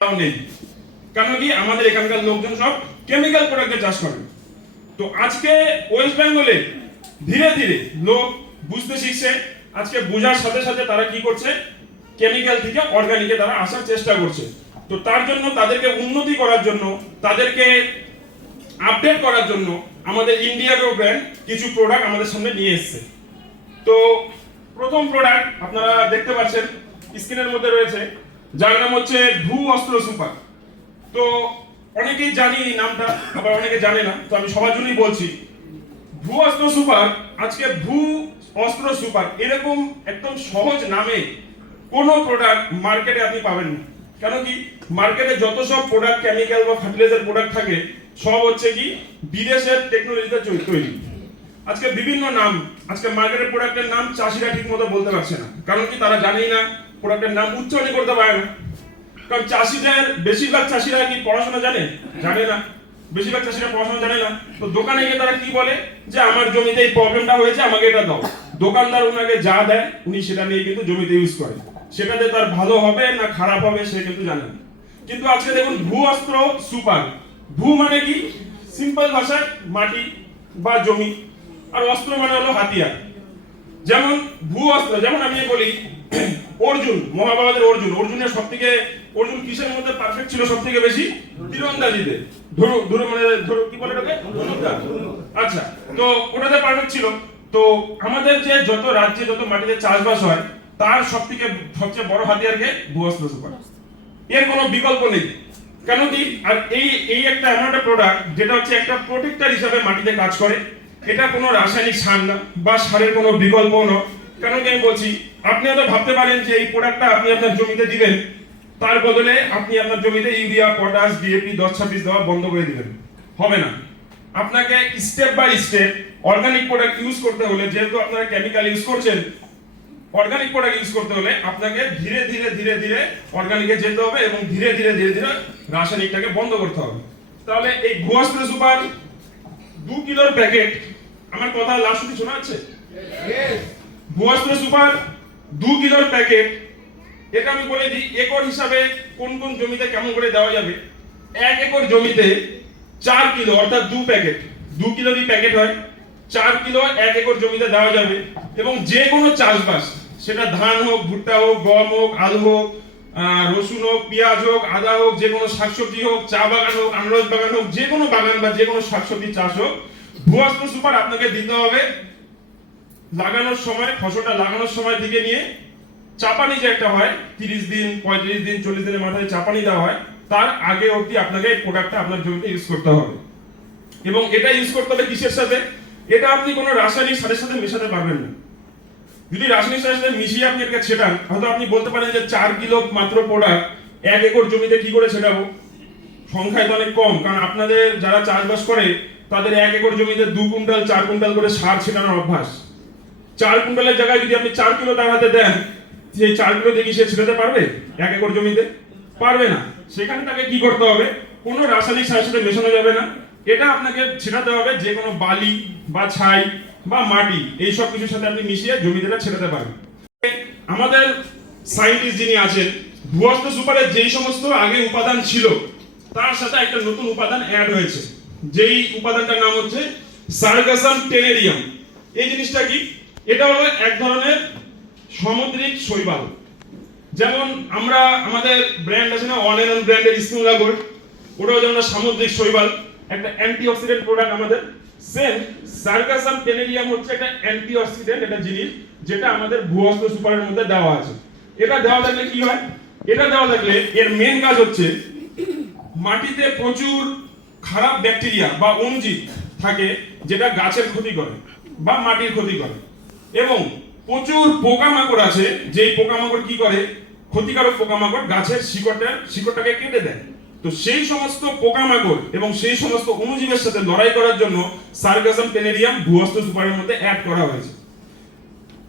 নেই, কারণ কি আমাদের এখানকার লোকজন সব কেমিক্যাল প্রোডাক্টের চাষ করে। তো আজকে ওয়েস্ট বেঙ্গলে ধীরে ধীরে লোক বুঝতে শিখছে। আজকে বোঝার সাথে সাথে তারা কি করছে, কেমিক্যাল থেকে অর্গানিকে তারা আসার চেষ্টা করছে। তো তার জন্য তাদেরকে উন্নতি করার জন্য, তাদেরকে আপডেট করার জন্য আমাদের ইন্ডিয়া গ্রো ব্র্যান্ড কিছু প্রোডাক্ট আমাদের সামনে নিয়ে এসেছে। তো প্রথম প্রোডাক্ট আপনারা দেখতে পাচ্ছেন স্ক্রিনের মধ্যে রয়েছে, যার নাম হচ্ছে ভূ অস্ত্র সুপার। তো অনেকেই জানি এই নামটা, আবার অনেকে জানে না, তো আমি সবার জন্যই বলছি। ভূ অস্ত্র সুপার, আজকে ভূ অস্ত্র সুপার এরকম একদম সহজ নামে কোনো প্রোডাক্ট মার্কেটে আপনি পাবেন না। কেন কি মার্কেটে যত সব প্রোডাক্ট কেমিক্যাল বা ফার্টিলাইজার প্রোডাক্ট থাকে সব হচ্ছে কি বিদেশের টেকনোলজিতে তৈরি। আজকে বিভিন্ন নাম, আজকে মার্কেটের প্রোডাক্টের নাম চাষিরা ঠিক মতো বলতে পারছে না, কারণ কি তারা জানেই না, প্রোডাক্টের নাম উচ্চারণ করতে পারে না। কারণ চাষিদের বেশিরভাগ চাষিরা কি পড়াশোনা জানে না, বেশিরভাগ চাষিরা পড়াশোনা জানে না। তো দোকানে গিয়ে তারা কি বলে যে আমার জমিতে এই প্রবলেমটা হয়েছে, আমাকে এটা দাও। দোকানদার ওনাকে যা দেয় উনি সেটা নিয়ে কিন্তু জমিতে ইউজ করে, সেটাতে তার ভালো হবে না খারাপ হবে সে কিন্তু জানে না। কিন্তু আজকে দেখুন ভূ অস্ত্র সুপার, ভূ মানে কি সিম্পল ভাষায় মাটি বা জমি, আর অস্ত্র মানে হলো হাতিয়ার। যেমন ভূ অস্ত্র, যেমন আমি বলি অর্জুন, মহাভারতের অর্জুনের সবথেকে, অর্জুন কিসের মধ্যে পারফেক্ট ছিল সবথেকে বেশি? তীরন্দাজিতে, ধরু কি বলে ওটাকে, ধনুর্ধার। আচ্ছা, তো ওটাতে পারফেক্ট ছিল। তো আমাদের যে যত রাজ্যে যত মাটিতে চাষবাস হয় তার সবচেয়ে বড় হাতিয়ারকে ভূ অস্ত্র সুপার, এর কোনো বিকল্প নেই। কেন কি আর এই একটা এমন একটা প্রোডাক্ট যেটা হচ্ছে একটা প্রোটেক্টর হিসাবে মাটিতে কাজ করে। এটা কোনো রাসায়নিক সার না বা সারের কোনো বিকল্প না। কেন কি আমি বলছি, আপনি হয়তো ভাবতে পারেন যে এই প্রোডাক্টটা আপনি আপনার জমিতে দিবেন, তার বদলে আপনি আপনার জমিতে ইউরিয়া, পটাশ, ডিএপি 10-26 দেওয়া বন্ধ করে দিবেন, হবে না। আপনাকে step by step organic product use করতে হলে, যেহেতু আপনারা কেমিক্যাল ইউজ করছেন, অর্গানিক প্রোডাক্ট ইউজ করতে হলে আপনাকে ধীরে ধীরে ধীরে ধীরে অর্গানিকে যেতে হবে এবং ধীরে ধীরে ধীরে ধীরে রাসায়নিকটাকে বন্ধ করতে হবে। তাহলে এই ভূ অস্ত্র সুপার 2 কিলোর প্যাকেট, আমার কথা লাস্ট অবধি শোনা যাচ্ছে? ভূ অস্ত্র সুপার 2 কিলোর প্যাকেট, এটা আমি বলে দিই একর হিসাবে কোন কোন জমিতে কেমন করে দেওয়া যাবে। 1 একর জমিতে 4 কিলো, অর্থাৎ 2 প্যাকেট, 2 কিলোরই প্যাকেট হয়, 4 কিলো 1 একর জমিতে দেওয়া যাবে। এবং যে কোনো চাষবাস, সেটা ধান হোক, ভুট্টা হোক, গম হোক, আলু হোক, রসুন হোক, পেঁয়াজ হোক, আদা হোক, যে কোনো শাকসবজি হোক, চা বাগান হোক, আনারস বাগান হোক, যে কোনো বাগান বা যে কোনো শাকসবজি চাষ হোক, ভূ অস্ত্র সুপার আপনাকে দিতে হবে লাগানোর সময়, ফসলটা লাগানোর সময় থেকে নিয়ে চাপানি যে একটা হয় 30 দিন, 35 দিন, 40 দিনের মাথায় চাপানি দেওয়া হয়, তার আগে অবধি আপনাকে এই প্রোডাক্টটা আপনার জমিতে ইউজ করতে হবে। এবং এটা ইউজ করতে হবে কিসের সাথে? এটা আপনি কোনো রাসায়নিক সারের সাথে মেশাতে পারবেন না। যদি রাসায়নিক সারের সাথে মিশিয়ে আপনি এটা ছেটান, হয়তো আপনি বলতে পারেন যে 4 কিলো মাত্র প্রোডাক্ট 1 একর জমিতে কি করে ছেটাবো, সংখ্যায় তো অনেক কম। কারণ আপনাদের যারা চাষবাস করে তাদের 1 একর জমিতে 2 কুইন্টাল 4 কুইন্টাল করে সার ছেটানোর অভ্যাস। 4 কুইন্টালের জায়গায় যদি আপনি 4 কিলো তার হাতে দেন, সেই 4 কিলো দিয়ে কি সে ছেটাতে পারবে 1 একর জমিতে? পারবে না। সেখানে তাকে কি করতে হবে, কোনো রাসায়নিক সারের সাথে মেশানো যাবে না। এটা আপনাকে ছেটাতে হবে যে কোনো বালি বা ছাই বা মাটি, এই সব কিছুর সাথে আপনি মিশিয়ে জমিতে ছেটাতে পারেন। আমাদের সায়েন্টিস্ট যিনি আছেন, ভূ অস্ত্র সুপারের যেই সমস্ত আগে উপাদান ছিল তার সাথে একটা নতুন উপাদান অ্যাড হয়েছে, যেই উপাদানটার নাম হচ্ছে সার্গাসাম টেনেরিয়াম। এই জিনিসটা কি? এটা হলো এক ধরনের সামুদ্রিক শৈবাল। যেমন আমরা আমাদের ব্র্যান্ড আছে না, অন এন্ড অন ব্র্যান্ডের স্নুলা গোল্ড, ওটাও যেমন সামুদ্রিক শৈবাল, একটা অ্যান্টিঅক্সিডেন্ট প্রোডাক্ট আমাদের। সেম সার্গাসাম টেনেরিয়াম হচ্ছে একটা অ্যান্টিঅক্সিডেন্ট, একটা জিনিস যেটা আমাদের ভূ অস্ত্র সুপারের মধ্যে দেওয়া আছে। এটা দেওয়া থাকলে কি হয়? এটা দেওয়া থাকলে এর মেন কাজ হচ্ছে মাটিতে প্রচুর খারাপ ব্যাকটেরিয়া বা অণুজীব থাকে যেটা গাছের ক্ষতি করে বা মাটির ক্ষতি করে, এবং প্রচুর পোকামাকড় আছে যেই পোকামাকড় কি করে, ক্ষতিকারক পোকামাকড় গাছের শিকড়টাকে কেটে দেয়। তো সেই সমস্ত পোকামাকড় এবং সেই সমস্ত অণুজীবের সাথে লড়াই করার জন্য সার্গাসাম টেনেরিয়াম ভূ অস্ত্র সুপারের মধ্যে অ্যাড করা হয়েছে।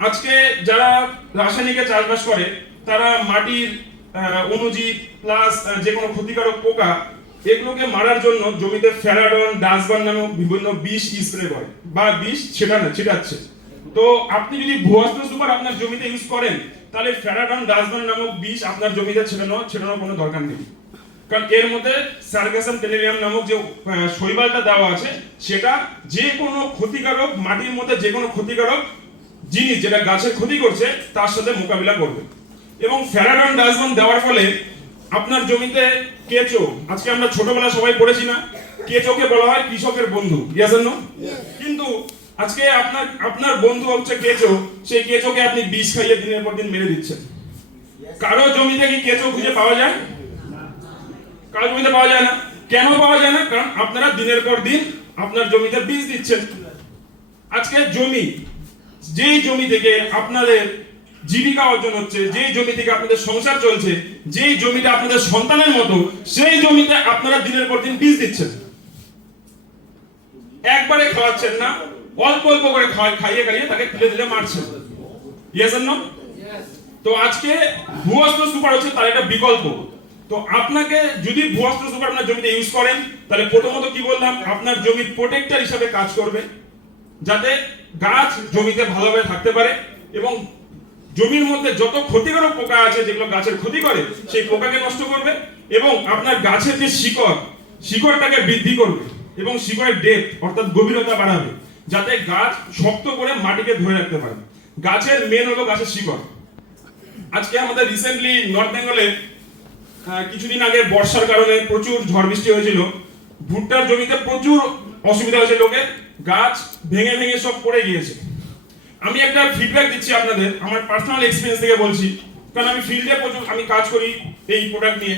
আজকে যারা রাসায়নিকে চাষবাস করে তারা মাটির অণুজীব প্লাস যে কোনো ক্ষতিকারক পোকা, এগুলোকে মারার জন্য জমিতে ফেরাডন, ডাসবান নামক বিভিন্ন বিষ স্প্রে করে বা বিষ ছিটাচ্ছে। তো আপনি যদি ভূ অস্ত্র সুপার আপনার জমিতে ইউজ করেন, তাহলে ফেরাডন, ডাসবান নামক বিষ আপনার জমিতে ছেটানোর কোনো দরকার নেই। কারণ এর মধ্যে সার্গাসাম টেনেরিয়াম নামক যে শৈবালটা দেওয়া আছে সেটা যে কোনো ক্ষতিকারক মাটির মধ্যে যে কোনো ক্ষতিকারক জিনিস যেটা গাছের ক্ষতি করছে তার সাথে মোকাবিলা করবে। এবং ফেরাডন ডাস্টবিন দেওয়ার ফলে আপনার জমিতে কেঁচো, আজকে আমরা ছোটবেলা সবাই পড়েছি না, কেঁচোকে বলা হয় কৃষকের বন্ধু, ইয়েস অর নো? কিন্তু আজকে আপনার বন্ধু হচ্ছে কেঁচো, সেই কেঁচোকে আপনি বিষ খাইয়ে দিনের পর দিন মেরে দিচ্ছেন। কারো জমিতে কি কেঁচো খুঁজে পাওয়া যায়? কারো জমিতে পাওয়া যায় না। কেন পাওয়া যায় না? কারণ আপনারা দিনের পর দিন আপনার জমিতে বীজ দিচ্ছেন। আজকে জমি, যেই জমি থেকে আপনাদের জীবিকা অর্জন হচ্ছে, যেই জমি থেকে আপনাদের সংসার চলছে, যেই জমিটা আপনাদের সন্তানের মতো, সেই জমিতে আপনারা দিনের পর দিন বীজ দিচ্ছেন। একবারে খাওয়াচ্ছেন না, অল্প অল্প করে খাইয়ে খাইয়ে তাকে তুলে দিলে মারছেন, ইয়েস অর নো? তো আজকে ভূঅস্ত্র সুপার হচ্ছে তার একটা বিকল্প। তো আপনাকে যদি ভূঅস্ত্র সুপার আপনার জমিতে ইউজ করেন, তাহলে প্রথমত কি বললাম, আপনার জমির প্রোটেক্টর হিসেবে কাজ করবে, যাতে গাছ জমিতে ভালোভাবে থাকতে পারে এবং জমির মধ্যে যত ক্ষতিকারক পোকা আছে যেগুলো গাছের ক্ষতি করে সেই পোকাকে নষ্ট করবে এবং আপনার গাছের যে শিকড়টাকে বৃদ্ধি করবে এবং শিকড়ের ডেপথ অর্থাৎ গভীরতা বাড়াবে, যাতে গাছ শক্ত করে মাটিকে ধরে রাখতে পারে। গাছের মেন হলো গাছের শিকড়। আজকে আমাদের রিসেন্টলি নর্থ বেঙ্গলে কিছুদিন আগে বর্ষার কারণে প্রচুর ঝড় বৃষ্টি হয়েছিল, ভুট্টার জমিতে প্রচুর অসুবিধা হয়েছে, লোকের গাছ ভেঙে ভেঙে সব পড়ে গিয়েছে। আমি একটা ফিডব্যাক দিচ্ছি আপনাদের, আমার পার্সোনাল এক্সপিরিয়েন্স থেকে বলছি, কারণ আমি ফিল্ডে প্রচুর আমি কাজ করি এই প্রোডাক্ট নিয়ে।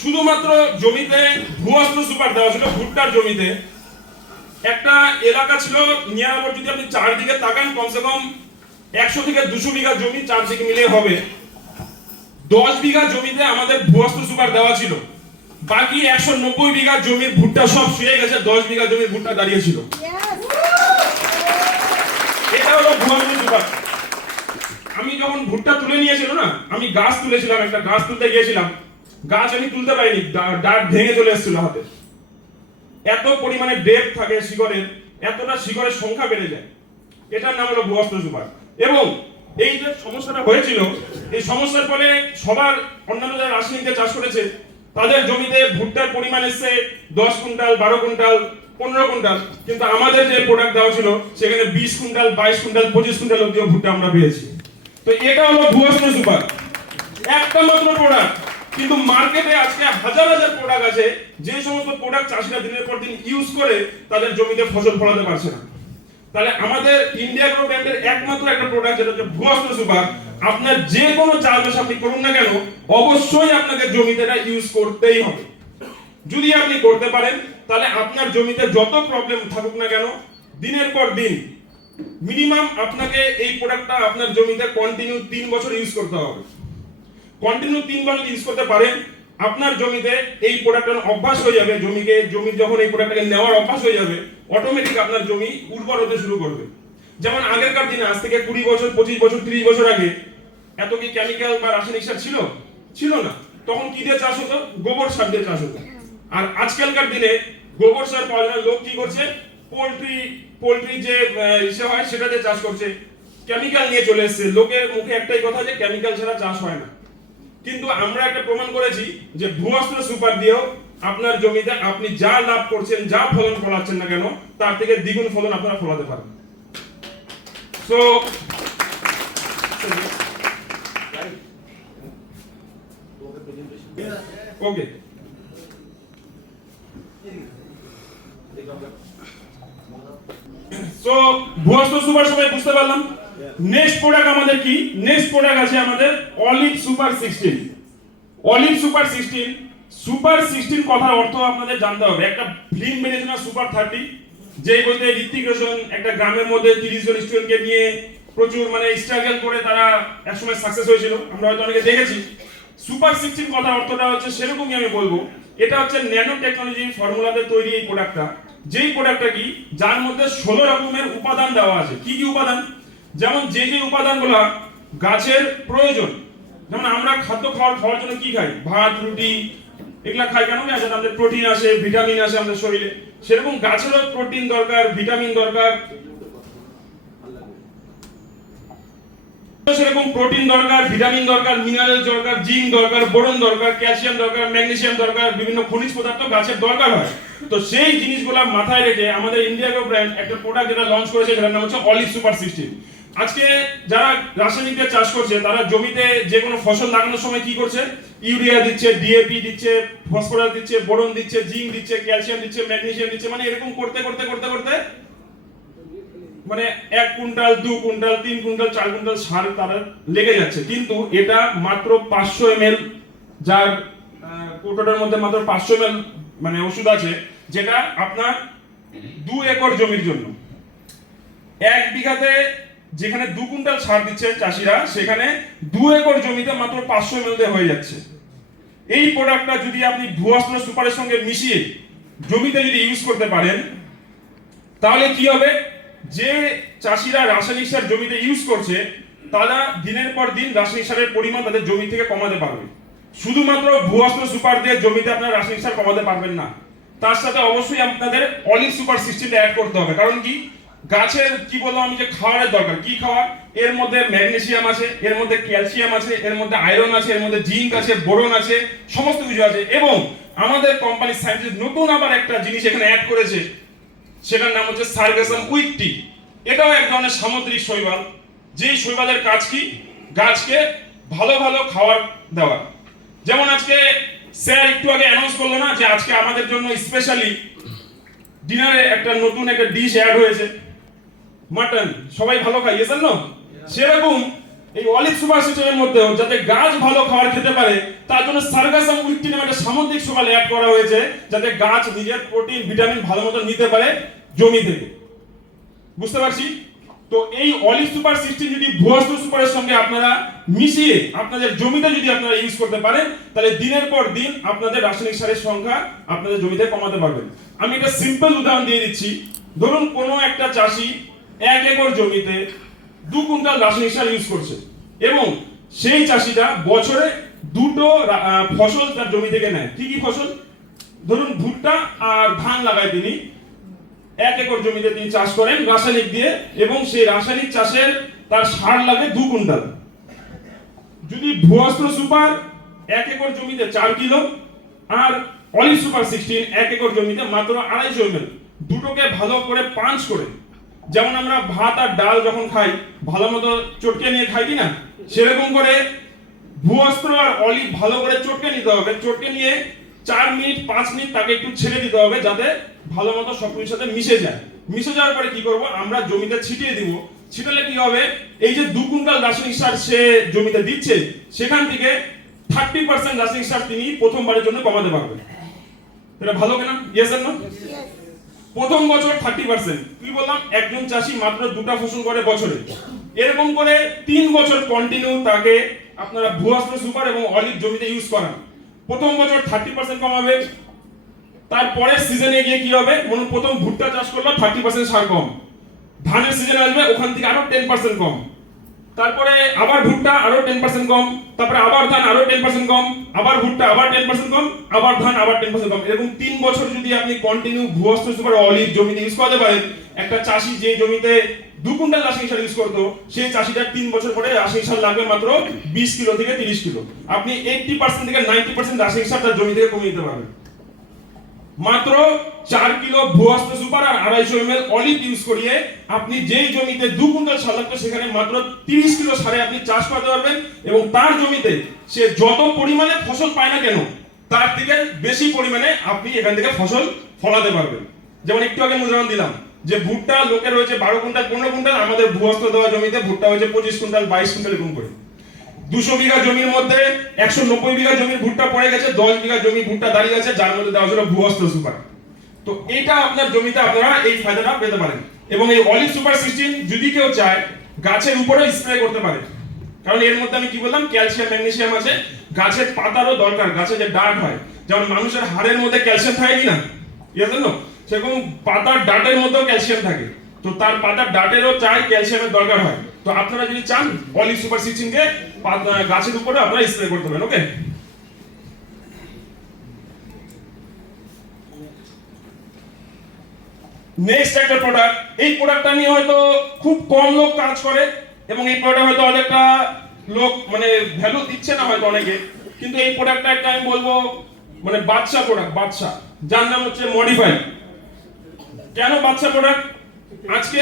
শুধুমাত্র জমিতে ভূঅস্ত্র সুপার দেওয়া ছিল ভুট্টার জমিতে, একটা এলাকা ছিল নিয়ার অ্যাবাউট, যদি আপনি চারদিকে তাকান কমসে কম 100 থেকে 200 বিঘা জমি চারদিকে মিলে হবে। 10 বিঘা জমিতে আমাদের ভূঅস্ত্র সুপার দেওয়া ছিল, বাকি 190 বিঘা জমির ভুট্টা সব শুয়ে গেছে, 10 বিঘা জমির ভুট্টা দাঁড়িয়ে ছিল। এটা হলো ভূঅস্ত্র সুপার। আমি যখন ভুট্টা তুলে নিয়েছিল না, আমি গাছ তুলেছিলাম, একটা গাছ তুলতে গিয়েছিলাম, গাছ আমি তুলতে পারিনি, ডাট ভেঙে চলে এসেছিল হাতে। এত পরিমাণে ডেপথ থাকে শিকড়ের, এতটা শিকড়ের সংখ্যা বেড়ে যায়। এটার নাম হলো ভূঅস্ত্র সুপার। এবং এই যে সমস্যাটা হয়েছিল, এই সমস্যার ফলে সবার অন্যান্য যারা রাসায়নিক চাষ করেছে তাদের জমিতে ভুট্টার পরিমাণ এসছে 10 কুইন্টাল, 12 কুইন্টাল, 15 কুইন্টাল, কিন্তু আমাদের যে প্রোডাক্ট দেওয়া ছিল সেখানে 20 কুইন্টাল, 22 কুইন্টাল, 25 কুইন্টাল অব্দি ভুট্টা আমরা পেয়েছি। তো এটা হলো ভূঅস্ত্র সুপার, একটা মাত্র প্রোডাক্ট। কিন্তু মার্কেটে আজকে হাজার হাজার প্রোডাক্ট আছে, যে সমস্ত প্রোডাক্ট চাষিরা দিনের পর দিন ইউজ করে তাদের জমিতে ফসল ফলাতে পারছে না। তাহলে আমাদের ইন্ডিয়া গ্রো ব্র্যান্ডের একমাত্র একটা প্রোডাক্ট যেটা হচ্ছে ভূঅস্ত্র সুপার, আপনার যে কোনো চাষবাস আপনি করুন না কেন অবশ্যই আপনাকে জমিতে এটা ইউজ করতেই হবে। যদি আপনি করতে পারেন তাহলে আপনার জমিতে যত প্রবলেম থাকুক না কেন, দিনের পর দিন মিনিমাম আপনাকে এই প্রোডাক্টটা আপনার জমিতে কন্টিনিউ 3 বছর ইউজ করতে হবে। কন্টিনিউ 3 বছর ইউজ করতে পারেন, আপনার জমিতে এই প্রোডাক্টের অভ্যাস হয়ে যাবে, জমির যখন এই প্রোডাক্টটাকে নেওয়ার অভ্যাস হয়ে যাবে, অটোমেটিক আপনার জমি উর্বর হতে শুরু করবে। যেমন আগেরকার দিনে, আজ থেকে 20 বছর, 25 বছর, 30 বছর আগে এত কি কেমিক্যাল বা রাসায়নিক সার ছিল না। তখন কি দিয়ে চাষ হতো? গোবর সার দিয়ে চাষ হতো। আর আজকালকার দিনে গোবর সার পাওয়া যায় না, লোক কি করছে, পোল্ট্রি যে ইসে হয় সেটা দিয়ে চাষ করছে, কেমিক্যাল নিয়ে চলে এসেছে। লোকের মুখে একটাই কথা যে কেমিক্যাল ছাড়া চাষ হয় না। কিন্তু আমরা একটা প্রমাণ করেছি যে ভূঅস্ত্র সুপার দিয়েও আপনার জমিতে আপনি যা লাভ করছেন, যা ফলন ফলাচ্ছেন না কেন, তার থেকে দ্বিগুণ ফলন আপনারা ফলাতে পারেন। সো ওকে, সো ভূঅস্ত্র সুপার সবাই বুঝতে পারলাম। নেক্সট প্রোডাক্ট আমাদের কি? নেক্সট প্রোডাক্ট আছে আমাদের olive super 16। Olive super 16, super 16 কথার অর্থ আপনাদের জানতে হবে। একটা ফিল্ম বেরিয়েছে না, সুপার 30, যে বলতে ঋত্বিক রোশন একটা গ্রামের মধ্যে 30 জন স্টুডেন্টকে নিয়ে প্রচুর স্ট্রাগল করে তারা একসময় সাকসেস হয়েছিল, আমরা হয়তো অনেকে দেখেছি। সুপার 16 কথার অর্থটা হচ্ছে সেরকমই আমি বলবো। এটা হচ্ছে ন্যানো টেকনোলজি ফর্মুলাতে তৈরি এই প্রোডাক্টটা। যেই প্রোডাক্টটা কি, যার মধ্যে 16 রকমের উপাদান দেওয়া আছে। কি কি উপাদান? যেমন যে উপাদানগুলো গাছের প্রয়োজন, যেমন আমরা খাদ্য খাওয়ার জন্য কি খাই, ভাত, রুটি, এগুলা খাই কেন? যাতে আমাদের প্রোটিন আসে, ভিটামিন আসে আমাদের শরীরে। সেরকম গাছেরও প্রোটিন দরকার, ভিটামিন দরকার, সেরকম প্রোটিন দরকার, ভিটামিন দরকার, মিনারেল দরকার, জিঙ্ক দরকার, বোরন দরকার, ক্যালসিয়াম দরকার, ম্যাগনেসিয়াম দরকার, বিভিন্ন খনিজ পদার্থ গাছের দরকার হয়। তো সেই জিনিসগুলো মাথায় রেখে আমাদের ইন্ডিয়াগো ব্র্যান্ড একটা প্রোডাক্ট যেটা লঞ্চ করেছে, সেটার নাম হচ্ছে অলিভ সুপার 16। আজকে যারা রাসায়নিক দিয়ে চাষ করছে তারা জমিতে যে কোনো ফসল লাগানোর সময় কি করছে, ইউরিয়া দিচ্ছে, ডিএপি দিচ্ছে, ফসফরাস দিচ্ছে, বোরন দিচ্ছে, জিঙ্ক দিচ্ছে, ক্যালসিয়াম দিচ্ছে, ম্যাগনেসিয়াম দিচ্ছে, মানে এরকম করতে করতে করতে করতে মানে 1 কুইন্টাল 2 কুইন্টাল 3 কুইন্টাল 4 কুইন্টাল সার তারা লেগে যাচ্ছে। কিন্তু এটা মাত্র 500 ml, যার কোটোটার মধ্যে মাত্র 500 ml মানে ওষুধ আছে, যেটা আপনার 2 একর জমির জন্য। 1 বিঘাতে যেখানে 2 কুইন্টাল সার দিচ্ছে চাষিরা, সেখানে 2 একর জমিতে মাত্র 500 ml দিয়ে হয়ে যাচ্ছে। এই প্রোডাক্টটা যদি আপনি ভুয়াস্ত্র সুপারের সঙ্গে মিশিয়ে জমিতে যদি ইউজ করতে পারেন, তাহলে কি হবে, যে চাষিরা রাসায়নিক সার জমিতে ইউজ করছে তারা দিনের পর দিন রাসায়নিক সারের পরিমাণ তাদের জমি থেকে কমাতে পারবে। শুধুমাত্র ভুয়াস্ত্র সুপার দিয়ে জমিতে আপনারা রাসায়নিক সার কমাতে পারবেন না, তার সাথে অবশ্যই আপনাদের অলিভ সুপার 16 অ্যাড করতে হবে। কারণ কি, গাছের কি বললাম আমি যে খাওয়ারের দরকার, কি খাওয়ার, এর মধ্যে ম্যাগনেসিয়াম আছে, এর মধ্যে ক্যালসিয়াম আছে, এর মধ্যে আয়রন আছে, এর মধ্যে জিঙ্ক আছে, বোরন আছে, সমস্ত কিছু আছে। এবং আমাদের কোম্পানির সায়েন্টিস্ট নতুন আবার একটা জিনিস এখানে অ্যাড করেছে, সেটার নাম হচ্ছে সার্গাসাম উইথ টি। এটাও এক ধরনের সামুদ্রিক শৈবাল, যেই শৈবালের কাজ কি, গাছকে ভালো ভালো খাবার দেওয়া। যেমন আজকে স্যার একটু আগে অ্যানাউন্স করলো না যে আজকে আমাদের জন্য স্পেশালি ডিনারে একটা নতুন একটা ডিশ অ্যাড হয়েছে, মাটন। সবাই ভালো খায়, ইয়েস না? সেরকম এই অলিভ সুপার সিস্টেমের মধ্যেও যাতে গাছ ভালো খাবার খেতে পারে, তার জন্য সার্গাসাম উইথ টি নামে একটা সামুদ্রিক শৈবাল অ্যাড করা হয়েছে, যাতে গাছ নিজের প্রোটিন ভিটামিন ভালো মতো নিতে পারে জমি থেকে। বুঝতে পারছি? তো এই অলিভ সুপার 16 যদি ভুয়াস্ত্র সুপারের সঙ্গে আপনারা মিশিয়ে আপনাদের জমিতে যদি আপনারা ইউজ করতে পারেন, তাহলে দিনের পর দিন আপনাদের রাসায়নিক সারের সংখ্যা আপনাদের জমিতে কমাতে পারবেন। আমি একটা সিম্পল উদাহরণ দিয়ে দিচ্ছি। ধরুন কোনো একটা চাষি 1 একর জমিতে 2 কুইন্টাল রাসায়নিক সার ইউজ করছে, এবং সেই চাষিটা বছরে 2টো ফসল তার জমি থেকে নেয়। কি কি ফসল? ধরুন ভুট্টা আর ধান লাগায় তিনি, 1 একর জমিতে তিনি চাষ করেন রাসায়নিক দিয়ে, এবং সেই রাসায়নিক চাষের তার সার লাগে 2 কুইন্টাল। যদি ভুয়াস্ত্র সুপার 1 একর জমিতে 4 কিলো, আর অলিভ সুপার 16 1 একর জমিতে মাত্র 250 ml, দুটোকে ভালো করে পাঞ্চ করে, যেমন আমরা ভাত আর ডাল যখন খাই ভালো মতো চটকে নিয়ে খাই কিনা, সেরকম করে ভুয়াস্ত্র আর অলিভ ভালো করে চটকে নিতে হবে। চটকে নিয়ে 4 মিনিট 5 মিনিট তাকে একটু ছেড়ে দিতে হবে, যাতে ভালো মতো সবকিছুর সাথে মিশে যায়। মিশে যাওয়ার পরে কি করব, আমরা জমিতে ছিটিয়ে দিব। ছিটালে কি হবে, এই যে 2 কুইন্টাল রাসায়নিক সার সে জমিতে দিচ্ছে, সেখান থেকে 30% রাসায়নিক সার তিনি প্রথমবারের জন্য কমাতে পারবেন। এটা ভালো কিনা? Yes or no? প্রথম বছর 30%। কি বললাম, একজন চাষি মাত্র 2টা ফসল করে বছরে, এরকম করে 3 বছর কন্টিনিউ তাকে আপনারা ভুয়াস্ত্র সুপার এবং অলিভ জমিতে ইউজ করান। প্রথম বছর 30% কমাবে, তারপরের সিজনে গিয়ে কি হবে, মনে প্রথম ভুট্টা চাষ করলো 30% সার কম, ধানের সিজন আসবে ওখান থেকে আরো 10% কম, তারপরে আবার ভুট্টা আরো 10% কম, তারপরে আবার ধান আরো 10% কম, আবার ভুট্টা আবার 10% কম, আবার ধান আবার 10% কম। এরকম 3 বছর যদি আপনি কন্টিনিউ ভুয়াস্ত্র সুপার অলিভ জমিতে ইউজ করতে পারেন, একটা চাষি যে জমিতে 2 কুইন্টাল রাসায়নিক সার ইউজ করতো, সেই চাষিটার 3 বছর পরে রাসায়নিক সার লাগবে মাত্র 20 কিলো থেকে 30 কিলো। আপনি 80% থেকে 90% রাসায়নিক সার তার জমি থেকে কমিয়ে দিতে পারবেন। মাত্র 4 কিলো ভুয়াস্ত্র সুপার আর 250 ml অলিভ ইউজ করিয়ে আপনি যেই জমিতে 2 কুইন্টাল সার লাগতো, সেখানে মাত্র 30 কিলো সারে আপনি চাষ করতে পারবেন, এবং তার জমিতে সে যত পরিমাণে ফসল পায় না কেন, তার থেকে বেশি পরিমাণে আপনি এখান থেকে ফসল ফলাতে পারবেন। যেমন একটু আগে উদাহরণ দিলাম যে ভুট্টা লোকের হয়েছে 12 কুইন্টাল 15 কুইন্টাল, আমাদের ভুয়াস্ত্র দেওয়া জমিতে ভুট্টা হয়েছে 25 কুইন্টাল 22 কুইন্টাল এরকম করে। 200 বিঘা জমির মধ্যে 190 বিঘা জমির ভুট্টা পড়ে গেছে, 10 বিঘা জমি ভুট্টা দাঁড়িয়ে আছে, যার মধ্যে দেওয়া ছিল ভুয়াস্ত্র সুপার। তো এটা আপনার জমিতে আপনারা এই ফায়দাটা পেতে পারেন। এবং এই অলিভ সুপার 16 যদি কেউ চায় গাছের উপরে স্প্রে করতে পারে, কারণ এর মধ্যে আমি কি বললাম, ক্যালসিয়াম ম্যাগনেসিয়াম আছে। গাছের পাতারও দরকার, গাছে যে ডাঁট হয়, যেমন মানুষের হাড়ের মধ্যে ক্যালসিয়াম থাকে কিনা, বুঝলেন না, সেরকম পাতার ডাঁটের মধ্যেও ক্যালসিয়াম থাকে। তো তার পাতার ডাঁটেরও চাই ক্যালসিয়ামের দরকার হয়। তো আপনারা যদি চান অলিভ সুপার 16 কে গাছের উপরে আপনারা স্প্রে করতে পারেন। ওকে, নেক্সট একটা প্রোডাক্ট, এই প্রোডাক্টটা নিয়ে হয়তো খুব কম লোক কাজ করে, এবং এই প্রোডাক্ট হয়তো অনেকটা লোক মানে ভ্যালু দিচ্ছে না হয়তো অনেকে, কিন্তু এই প্রোডাক্টটা একটা আমি বলবো মানে বাচ্চা প্রোডাক্ট, বাচ্চা, যার নাম হচ্ছে মডিফাই। কেন বাচ্চা প্রোডাক্ট? আজকে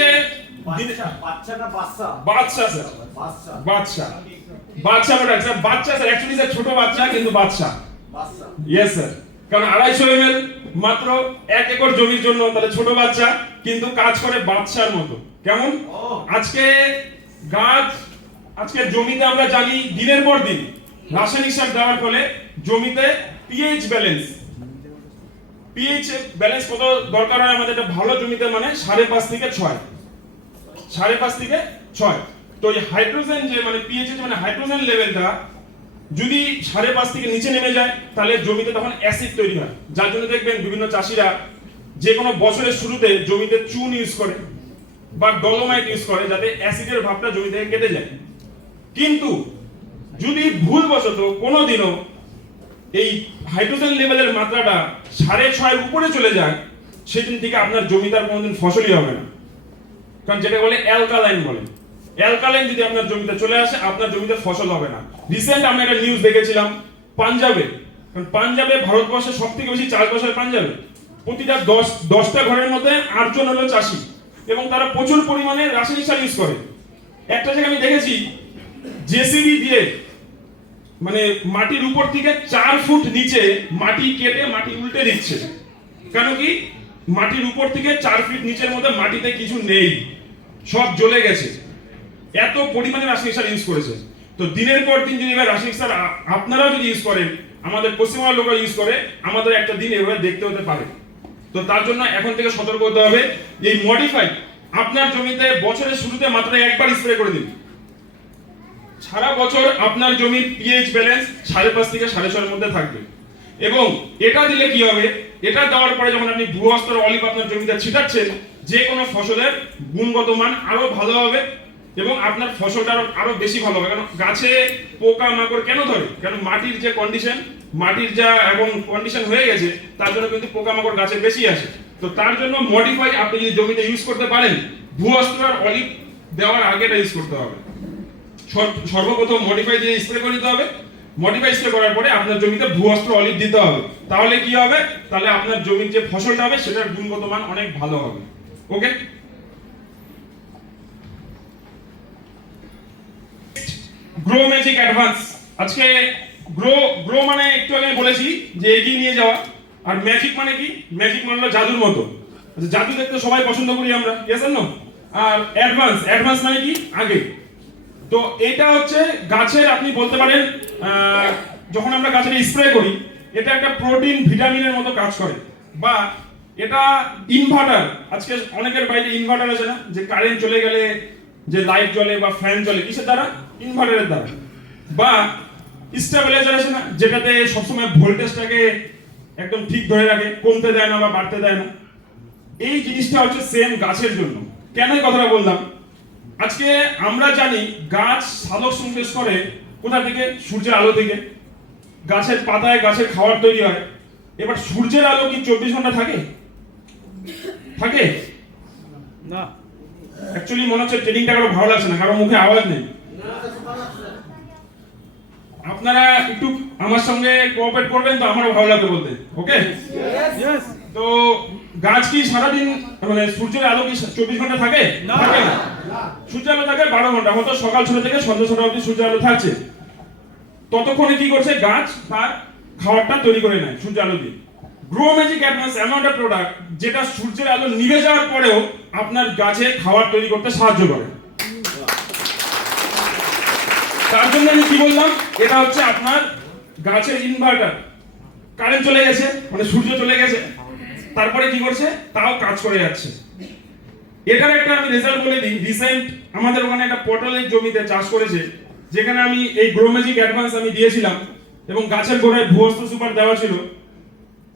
বাচ্চা না বাচ্চা? বাচ্চা স্যার, বাচ্চা বাচ্চা, বাচ্চা প্রোডাক্ট স্যার, বাচ্চা স্যার, অ্যাকচুয়ালি স্যার ছোট বাচ্চা কিন্তু বাচ্চা। বাচ্চা ইয়েস স্যার, কারণ 250 ml মাত্র 1 একর জমির জন্য, তাহলে ছোট বাচ্চা কিন্তু কাজ করে বাচ্চার মতো। কেমন? আজকে গাছ, আজকে জমিতে আমরা জানি দিনের পর দিন রাসায়নিক সার দেওয়ার ফলে জমিতে পিএইচ ব্যালেন্স কত দরকার হয় আমাদের একটা ভালো জমিতে, মানে 5.5 থেকে 6, 5.5 থেকে 6। তো এই হাইড্রোজেন যে মানে পিএইচ এর মানে হাইড্রোজেন লেভেলটা যদি 5.5 থেকে নিচে নেমে যায় তাহলে জমিতে তখন অ্যাসিড তৈরি হয়। যার জন্য দেখবেন বিভিন্ন চাষিরা যে কোনো বছরের শুরুতে জমিতে চুন ইউজ করে বা ডলোমাইট ইউজ করে যাতে অ্যাসিডের ভাবটা জমি থেকে কেটে যায়। কিন্তু যদি ভুলবশত কোনোদিনও এই হাইড্রোজেন লেভেলের মাত্রাটা 6.5 উপরে চলে যায়, সেদিন থেকে আপনার জমিতে আর কোনোদিন ফসলই হবে না। কারণ যেটা বলে অ্যালকালাইন বলে, অ্যালকালাইন যদি আপনার জমিতে চলে আসে আপনার জমিতে ফসল হবে না। রিসেন্ট আমরা একটা নিউজ দেখেছিলাম পাঞ্জাবে, কারণ পাঞ্জাবে ভারতবর্ষের সবথেকে বেশি চাষবাস হয় পাঞ্জাবে। প্রতিটা 10টা ঘরের মধ্যে 8 জন হলো চাষি এবং তারা প্রচুর পরিমাণে রাসায়নিক সার ইউজ করে। একটা জায়গায় আমি দেখেছি জেসিবি দিয়ে মানে মাটির উপর থেকে 4 ফুট নিচে মাটি কেটে মাটি উল্টে দিচ্ছে। কেন কি? মাটির উপর থেকে 4 ফিট নিচের মধ্যে মাটিতে কিছু নেই, সব জ্বলে গেছে। এত পরিমাণে রাসায়নিক সার ইউজ করেছে। তো দিনের পর দিন যদি রাসায়নিক সার আপনারাও যদি ইউজ করেন, আমাদের পশ্চিমবঙ্গের লোকরা ইউজ করে, আমাদের একটা দিন এভাবে দেখতে হতে পারে। তো তার জন্য এখন থেকে সতর্ক হতে হবে। এই মডিফাই আপনার জমিতে বছরের শুরুতে মাত্র একবার স্প্রে করে দিন, সারা বছর আপনার জমির পিএইচ ব্যালেন্স 5.5 থেকে 6.5 মধ্যে থাকবে। এবং এটা দিলে কি হবে, এটা দেওয়ার পরে যখন আপনি ভূবস্তর অলিভ আপনার জমিতে ছিটাচ্ছেন, যে কোনো ফসলের গুণগত মান আরো ভালো হবে এবং আপনার ফসলটা আরো বেশি ভালো হবে। কারণ গাছে পোকা মাকড় কেন ধরে? কারণ মাটির যে কন্ডিশন, মাটির যা এবং কন্ডিশন হয়ে গেছে, তার জন্য কিন্তু পোকা মাকড় গাছে বেশি আসে। তো তার জন্য মডিফাই আপনি যদি জমিতে ইউজ করতে পারেন, ভূবস্তর আর অলিভ দেওয়ার আগে এটা ইউজ করতে হবে। সর্বপ্রথম মডিফাই দিয়ে স্প্রে করে দিতে হবে। মডিফাই স্প্রে করার পরে আপনার জমিতে ভূবস্ত্র অলিভ দিতে হবে। তাহলে কি হবে? তাহলে আপনার জমির যে ফসলটা হবে সেটার গুণগত মান অনেক ভালো হবে। ওকে, গ্রো ম্যাজিক অ্যাডভান্স। আজকে গ্রো মানে একটু আগে বলেছি যে এগিয়ে নিয়ে যাওয়া, আর ম্যাজিক মানে কি? ম্যাজিক মানে হলো জাদুর মতো। আচ্ছা, জাদু দেখতে সবাই পছন্দ করি আমরা, ইয়েস অর নো? আর অ্যাডভান্স মানে কি? আগে। তো এটা হচ্ছে গাছের, আপনি বলতে পারেন যখন আমরা গাছের স্প্রে করি, এটা একটা প্রোটিন ভিটামিনের মতো কাজ করে। বা এটা ইনভার্টার, আজকে অনেকের বাড়িতে ইনভার্টার আছে না, যে কারেন্ট চলে গেলে যে লাইট জ্বলে বা ফ্যান জ্বলে, কিসের দ্বারা? ইনভার্টারের দ্বারা। বা স্টেবিলাইজার আছে না, যেটাতে সবসময় ভোল্টেজটাকে একদম ঠিক ধরে রাখে, কমতে দেয় না বা বাড়তে দেয় না। এই জিনিসটা হচ্ছে সেম গাছের জন্য। কেন এই কথাটা বললাম? আজকে আমরা জানি গাছ সালোক সংশ্লেষ করে কোথা থেকে? সূর্যের আলো থেকে। গাছের পাতায় গাছের খাবার তৈরি হয়। এবার সূর্যের আলো কি 24 ঘন্টা থাকে? থাকে না। অ্যাকচুয়ালি মনে হচ্ছে ট্রেনিংটা কারো ভালো লাগছে না, কারো মুখে আওয়াজ নেই। আপনারা একটু আমার সঙ্গে কোঅপারেট করবেন তো আমারও ভালো লাগবে বলতে। ওকে, Yes. তো গাছ কি সারাদিন মানে সূর্যের আলো কি 24 ঘন্টা থাকে? থাকে না। সূর্যের আলো থাকে 12 ঘন্টা, হয়তো সকাল 6টা থেকে সন্ধ্যা 6টা অবধি সূর্যের আলো থাকছে। ততক্ষণে কি করছে? গাছ তার খাবারটা তৈরি করে নেয় সূর্যের আলো দিয়ে। গ্রো ম্যাজিক অ্যাডভান্স এমন একটা প্রোডাক্ট যেটা সূর্যের আলো নিভে যাওয়ার পরেও আপনার গাছের খাবার তৈরি করতে সাহায্য করে। তার জন্য আমি কি বললাম, এটা হচ্ছে আপনার গাছের ইনভার্টার। কারেন্ট চলে গেছে মানে সূর্য চলে গেছে, তারপরে কি করছে? তাও কাজ করে যাচ্ছে। এটার একটা আমি রেজাল্ট বলে দিই। রিসেন্ট আমাদের ওখানে একটা পটলের জমিতে চাষ করেছে, যেখানে আমি এই গ্রো ম্যাজিক অ্যাডভান্স আমি দিয়েছিলাম এবং গাছের গোড়ায় ভূবস্ত্র সুপার দেওয়া ছিল।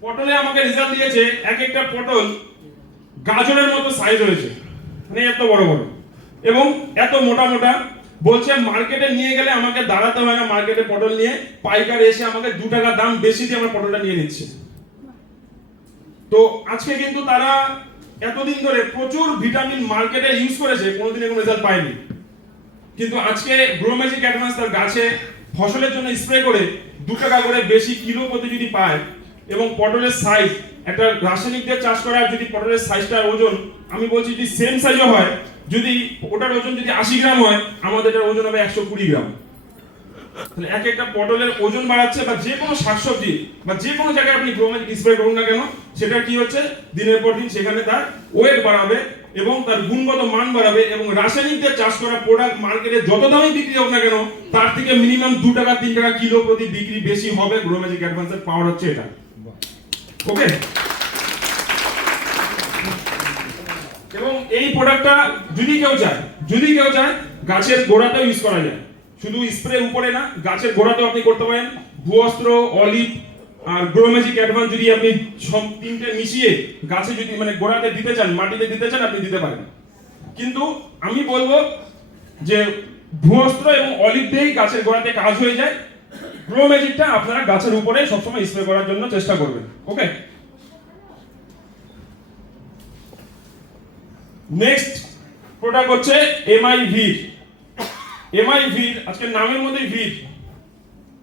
পটলে আমাকে রেজাল্ট দিয়েছে, এক একটা পটল গাজরের মতো সাইজ হয়েছে, মানে এত বড় বড় এবং এত মোটা মোটা। বলছে মার্কেটে নিয়ে গেলে আমাকে দাঁড়াতে হয় না, মার্কেটে পটল নিয়ে পাইকার এসে আমাকে 2 টাকা দাম বেশি দিয়ে আমার পটলটা নিয়ে নিচ্ছে। তো আজকে কিন্তু তারা এতদিন ধরে প্রচুর ভিটামিন মার্কেটে ইউজ করেছে, কোনোদিন এরকম রেজাল্ট পায়নি। কিন্তু আজকে গ্রো ম্যাজিক অ্যাডভান্স তার গাছে ফসলের জন্য স্প্রে করে 2 টাকা করে বেশি কিলো প্রতি যদি পায়, এবং পটলের সাইজ একটা রাসায়নিক দিয়ে চাষ করা যদি পটলের সাইজটার ওজন আমি বলছি যদি সেম সাইজও হয়, যদি ওটার ওজন যদি 80 গ্রাম হয়, আমাদের এটার ওজন হবে 120 গ্রাম। তাহলে এক একটা পটলের ওজন বাড়াচ্ছে, বা যে কোনো শাকসবজি বা যে কোনো জায়গায় আপনি গ্রো ম্যাজিক স্প্রে করুন না কেন, সেটা কি হচ্ছে দিনের পর দিন সেখানে তার ওয়েট বাড়াবে এবং তার গুণগত মান বাড়াবে, এবং রাসায়নিক দিয়ে চাষ করা প্রোডাক্ট মার্কেটে যত দামে বিক্রি হোক না কেন তার থেকে মিনিমাম 2 টাকা 3 টাকা কিলো প্রতি বিক্রি বেশি হবে। গ্রো ম্যাজিক অ্যাডভান্সের পাওয়ার হচ্ছে এটা। ওকে, এবং এই প্রোডাক্টটা যদি কেউ চায় গাছের গোড়াতেও ইউজ করা যায়, শুধু স্প্রে উপরে না, গাছের গোড়াতেও আপনি করতে পারেন। ভূঅস্ত্র, অলিভ আর গ্রো ম্যাজিক অ্যাডভান্স যদি আপনি সব তিনটে মিশিয়ে গাছে যদি মানে গোড়াতে দিতে চান, মাটিতে দিতে চান, আপনি দিতে পারেন। কিন্তু আমি বলবো যে ভূঅস্ত্র এবং অলিভ দিয়েই গাছের গোড়াতে কাজ হয়ে যায়। গ্রো ম্যাজিকটা আপনারা গাছের উপরে সবসময় স্প্রে করার জন্য চেষ্টা করবেন। ওকে, নেক্সট প্রোডাক্ট হচ্ছে এমআই ভির। এমআই ভির, আজকে নামের মধ্যে ভির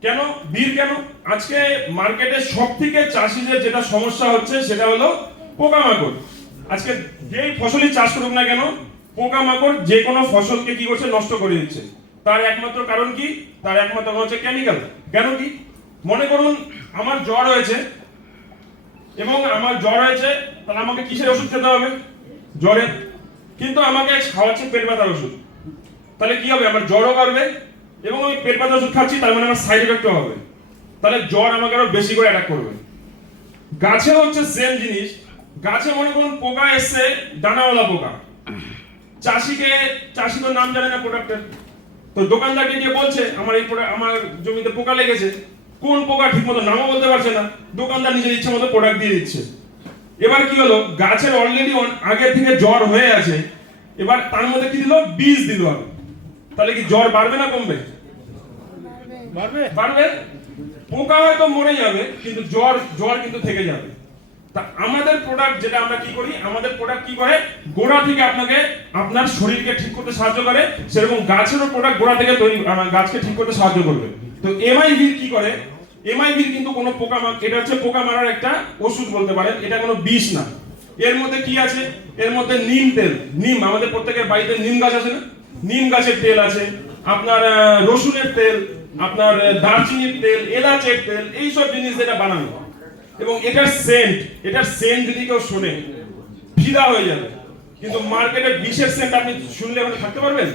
কেন, ভির কেন? আজকে মার্কেটে সবথেকে চাষিদের যেটা সমস্যা হচ্ছে সেটা হলো পোকামাকড়। আজকে যেই ফসলই চাষ করুক না কেন, পোকামাকড় যে কোনো ফসলকে কি করছে, নষ্ট করে দিচ্ছে। তার একমাত্র কারণ কি? তার একমাত্র কারণ হচ্ছে কেমিক্যাল। কেন কি? মনে করুন আমার জ্বর হয়েছে, তাহলে আমাকে কিসের ওষুধ খেতে হবে? জ্বরের। কিন্তু আমাকে খাওয়াচ্ছে পেট ব্যথার ওষুধ, তাহলে কি হবে? আমার জ্বরও বাড়বে এবং আমি পেট ব্যথার ওষুধ খাচ্ছি, তার মানে আমার সাইড এফেক্টও হবে, তাহলে জ্বর আমাকে আরো বেশি করে অ্যাটাক করবে। গাছে হচ্ছে সেম জিনিস। গাছে মনে করুন পোকা এসছে, দানাওয়ালা পোকা। চাষি তো নাম জানে না প্রোডাক্টের, তো দোকানদারকে গিয়ে বলছে আমার জমিতে পোকা লেগেছে, কোন পোকা ঠিক মতো নামও বলতে পারছে না, দোকানদার নিজের ইচ্ছে মতো প্রোডাক্ট দিয়ে দিচ্ছে। এবার কি হলো, গাছের অলরেডি আগে থেকে জ্বর হয়ে আছে, এবার তার মধ্যে কি দিল, বীজ দিল। তাহলে কি জ্বর বাড়বে না কমবে? বাড়বে। পোকা হয়তো মরে যাবে, কিন্তু জ্বর কিন্তু থেকে যাবে। তা আমাদের প্রোডাক্ট যেটা আমরা কি করি, আমাদের প্রোডাক্ট কি করে, গোড়া থেকে আপনাকে আপনার শরীরকে ঠিক করতে সাহায্য করে, সেরকম গাছেরও প্রোডাক্ট গোড়া থেকে তৈরি গাছকে ঠিক করতে সাহায্য করবে। তো এমআইভি কি করে, এমআইভি কিন্তু কোনো এটা হচ্ছে পোকা মারার একটা ওষুধ বলতে পারেন, এটা কোনো বিষ না। এর মধ্যে কি আছে, এর মধ্যে নিম তেল, নিম আমাদের প্রত্যেকের বাড়িতে নিম গাছ আছে না, নিম গাছের তেল আছে, আপনার রসুনের তেল, আপনার দারচিনির তেল, এলাচের তেল, এইসব জিনিস যেটা বানানো। এবং এটার সেন্ট যদি কেউ শোনে ফিদা হয়ে যাবে। কিন্তু মার্কেটে বিষের সেন্ট আপনি শুনলে ওখানে থাকতে পারবেন,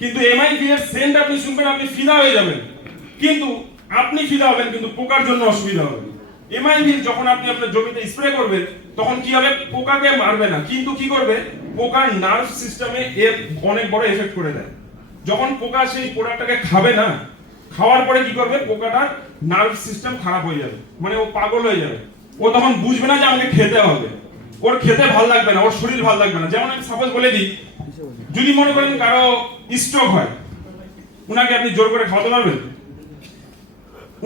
কিন্তু এমআইভি এর সেন্ট আপনি শুনবেন, আপনি ফিদা হয়ে যাবেন। কিন্তু আপনি ফিদা হবেন, কিন্তু পোকার জন্য অসুবিধা হবে। এমআইভি যখন আপনি আপনার জমিতে স্প্রে করবেন, তখন কি হবে, পোকাকে মারবে না, কিন্তু কি করবে, পোকার নার্ভ সিস্টেমে এর অনেক বড় এফেক্ট করে দেয়। যখন পোকা সেই প্রোডাক্টটাকে খাবে না, খাওয়ার পরে কি করবে, পোকাটার নার্ভ সিস্টেম খারাপ হয়ে যাবে, মানে ও পাগল হয়ে যাবে। ও তখন বুঝবে না যে আমাকে খেতে হবে, ওর খেতে ভালো লাগবে না, ওর শরীর ভালো লাগবে না। যেমন আমি সাপোজ বলে দিই, যদি মনে করেন কারো স্ট্রোক হয়, উনাকে আপনি জোর করে খাওয়াতে পারবেন?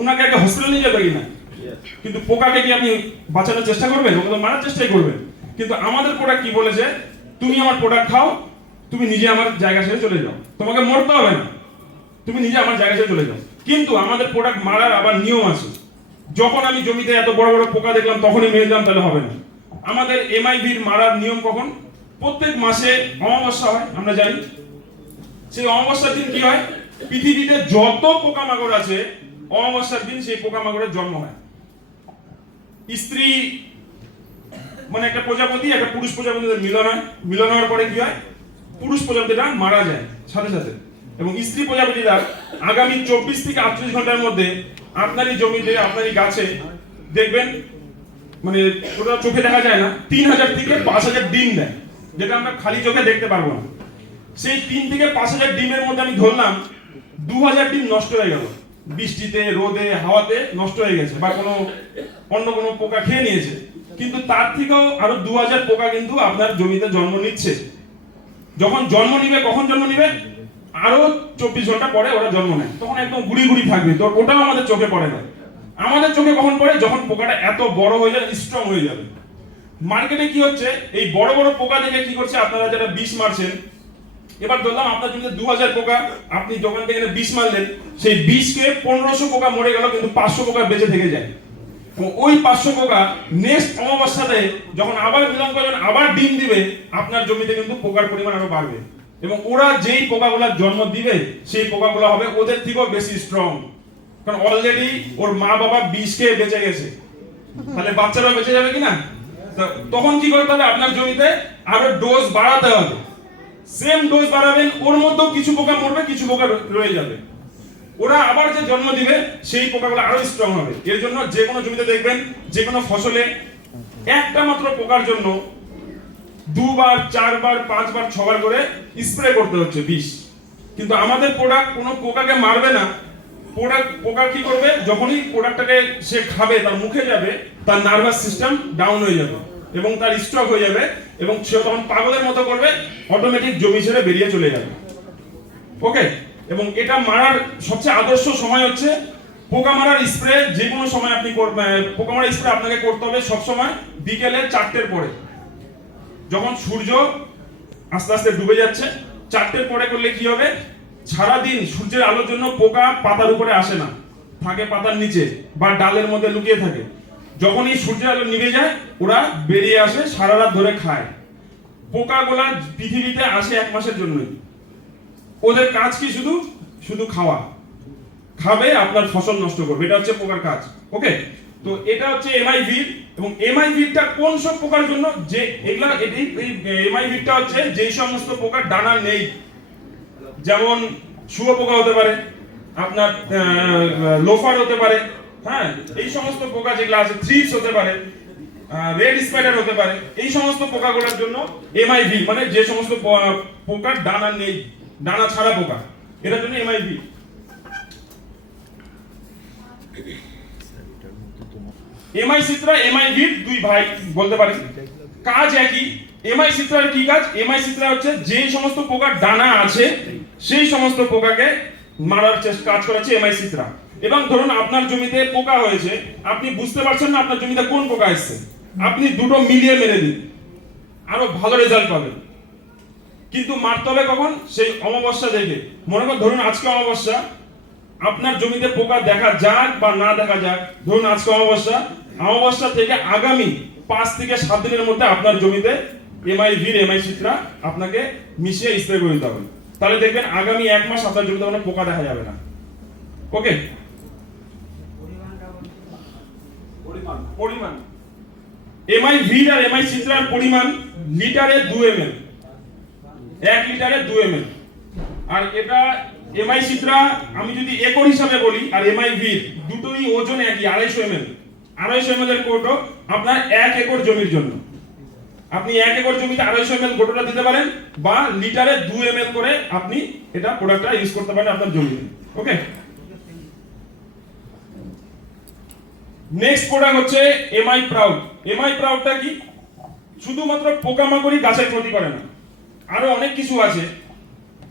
উনাকে একটা হসপিটালে নিয়ে যাবে কিনা? কিন্তু পোকাকে কি আপনি বাঁচানোর চেষ্টা করবেন? ওকে তো মারার চেষ্টাই করবেন। কিন্তু আমাদের প্রোডাক্ট কি বলেছে, তুমি আমার প্রোডাক্ট খাও, তুমি নিজে আমার জায়গা ছেড়ে চলে যাও, তোমাকে মরতে হবে না, তুমি নিজে আমার জায়গা ছেড়ে চলে যাও। কিন্তু আমাদের প্রোডাক্ট মারার আবার নিয়ম আছে। যখন আমি জমিতে এত বড় বড় পোকা দেখলাম তখনই মেরে দিলাম, তাহলে হবে না। আমাদের এমআইভির মারার নিয়ম কখন, প্রত্যেক মাসে অমাবস্যা হয়, আমরা জানি। সেই অমাবস্যার দিন কি হয়, পৃথিবীতে যত পোকামাকড় আছে অমাবস্যার দিন সেই পোকামাকড়ের জন্ম হয়। স্ত্রী মানে একটা প্রজাপতি, একটা পুরুষ প্রজাপতির মিলন হয়, মিলন হওয়ার পরে কি হয়, পুরুষ প্রজাপতিটা মারা যায় সাথে সাথে, এবং স্ত্রী প্রজাপতিরা আগামী 24 থেকে 48 ঘন্টার মধ্যে আপনারই জমিতে, আপনারই গাছে দেখবেন, মানে ওটা চোখে দেখা যায় না, 3000 থেকে 5000 ডিম দেয়, যেটা আমরা খালি চোখে দেখতে পারবো না। সেই 3 থেকে 5000 ডিমের মধ্যে আমি ধরলাম 2000 ডিম নষ্ট হয়ে গেল, বৃষ্টিতে, রোদে, হাওয়াতে নষ্ট হয়ে গেছে, বা অন্য কোনো পোকা খেয়ে নিয়েছে। কিন্তু তার থেকেও আরো 2000 পোকা কিন্তু আপনার জমিতে জন্ম নিচ্ছে। যখন জন্ম নিবে, কখন জন্ম নিবে, আরো 24 ঘন্টা পরে ওরা জন্ম নেয়, তখন একদম গুড়ি গুড়ি থাকবে। তো ওটাও আমাদের চোখে পড়ে না। আমাদের চোখে কখন পড়ে, যখন পোকাটা এত বড় হয়ে যাবে, স্ট্রং হয়ে যাবে। মার্কেটে কি হচ্ছে, এই বড় বড় পোকা দেখে কি করছে, আপনারা যারা বিষ মারছেন, এবার ধরলাম আপনার জমিতে 2000 পোকা, আপনি দোকান থেকে এনে বিষ মারলেন, সেই বিষকে 1500 পোকা মরে গেল, কিন্তু 500 পোকা বেঁচে থেকে যায়। এবং ওই 500 পোকা নেক্সট অমাবস্যাতে যখন আবার মিলন করবেন, আবার ডিম দিবে, আপনার জমিতে কিন্তু পোকার পরিমাণ আরো বাড়বে। এবং ওরা যেই পোকাগুলা জন্ম দিবে, সেই পোকাগুলো হবে ওদের থেকেও বেশি স্ট্রং, কারণ অলরেডি ওর মা বাবা বিষ খেয়ে বেঁচে গেছে। তাহলে বাচ্চারা বেঁচে যাবে কিনা? তখন কি করতে হবে? আপনার জমিতে আরো ডোজ বাড়াতে হবে। সেম ডোজ বাড়াবেন, ওর মধ্যেও কিছু পোকা মরবে, কিছু পোকা রয়ে যাবে। ওরা আবার যে জন্ম দিবে, সেই পোকাগুলো আরো স্ট্রং হবে। এর জন্য যে কোনো জমিতে দেখবেন, যে কোনো ফসলে একটা মাত্র পোকার জন্য 2 বার 4 বার 5 বার 6 বার করে স্প্রে করতে হচ্ছে বিষ। কিন্তু আমাদের প্রোডাক্ট কোনো পোকাকে মারবে না। পোকা কি করবে? যখনই প্রোডাক্টটাকে সে খাবে, তার মুখে যাবে, তার নার্ভাস সিস্টেম ডাউন হয়ে যাবে এবং তার স্ট্রোক হয়ে যাবে, এবং সে তখন পাগলের মতো করবে, অটোমেটিক জমি ছেড়ে বেরিয়ে চলে যাবে। ওকে? এবং এটা মারার সবচেয়ে আদর্শ সময় হচ্ছে পোকা মারার স্প্রে। যে কোনো সময় আপনি পোকা মারার স্প্রে আপনাকে করতে হবে সব সময় বিকেলে 4টের পরে, যখন সূর্য আস্তে আস্তে ডুবে যাচ্ছে। 4টের পরে করলে কি হবে? সারাদিন সূর্যের আলোর জন্য পোকা পাতার উপরে আসে না, থাকে পাতার নিচে বা ডালের মধ্যে লুকিয়ে থাকে। যখনই সূর্যের আলো নিভে যায়, ওরা বেরিয়ে আসে, সারা রাত ধরে খায়। পোকাগুলা পৃথিবীতে আসে 1 মাসের জন্যই। ওদের কাজ কি? শুধু খাওয়া, খাবে, আপনার ফসল নষ্ট করবে। এটা হচ্ছে পোকার কাজ। ওকে? তো এটা হচ্ছে এমআইভির। এবং এমআইভিরটা কোন সব পোকার জন্য? যে এগুলা এমআইভিরটা হচ্ছে যেই সমস্ত পোকার ডানা নেই, যেমন শুয়োপোকা হতে পারে, আপনার লোফার হতে পারে, হ্যাঁ, এই সমস্ত পোকা যেগুলো আছে, থ্রিপস হতে পারে, রেড স্পাইডার হতে পারে। এই সমস্ত পোকাগুলোর জন্য এমআইভি, মানে যে সমস্ত পোকার ডানা নেই, ডানা ছাড়া পোকা, এটার জন্য এমআইভি। এমআই সিত্রা, এমআইভির দুই ভাই বলতে পারেন, কাজ একই। এমআই সিত্রার কি কাজ? এমআই সিত্রা হচ্ছে যে সমস্ত পোকার ডানা আছে, সেই সমস্ত পোকাকে মারার কাজ করেছে এমআই সিত্রা। এবং ধরুন আপনার জমিতে পোকা হয়েছে, আপনি বুঝতে পারছেন না আপনার জমিতে কোন পোকা এসেছে, আপনি দুটো মিলিয়ে মেরে দিন, আরো ভালো রেজাল্ট পাবেন। কিন্তু মারতে হবে কখন? সেই অমাবস্যা দেখে। মনে করুন ধরুন আজকে অমাবস্যা, আপনার জমিতে পোকা দেখা যাক বা না দেখা যাক, ধরুন আজকে অমাবস্যা থেকে আগামী 5 থেকে 7 দিনের মধ্যে আপনার জমিতে এমআইভির, এমআই সিত্রা আপনাকে মিশিয়ে স্প্রে করে দিতে হবে। তাহলে দেখবেন আগামী 1 মাস আপনার জমিতে কোনো পোকা দেখা যাবে না। ওকে? পরিমাণ এমআইভির আর এমআই সিত্রার পরিমাণ লিটারে 2 ml, 1 লিটারে 2 ml। আর এটা এমআই সিত্রা আমি যদি একর হিসাবে বলি, আর এমআইভির দুটোই ওজন একই, 250 ml। 250 ml এর কোটো আপনার 1 একর জমির জন্য। আপনি 1 একর জমিতে 250 ml গোটোটা দিতে পারেন, বা লিটারে 2 ml করে আপনি এটা প্রোডাক্টটা ইউজ করতে পারেন আপনার জমিতে। ওকে? নেক্সট প্রোডাক্ট হচ্ছে এমআই প্রাউড। এমআই প্রাউডটা কি? শুধুমাত্র পোকামাকড়ি গাছের ক্ষতি করে না, আরো অনেক কিছু আছে।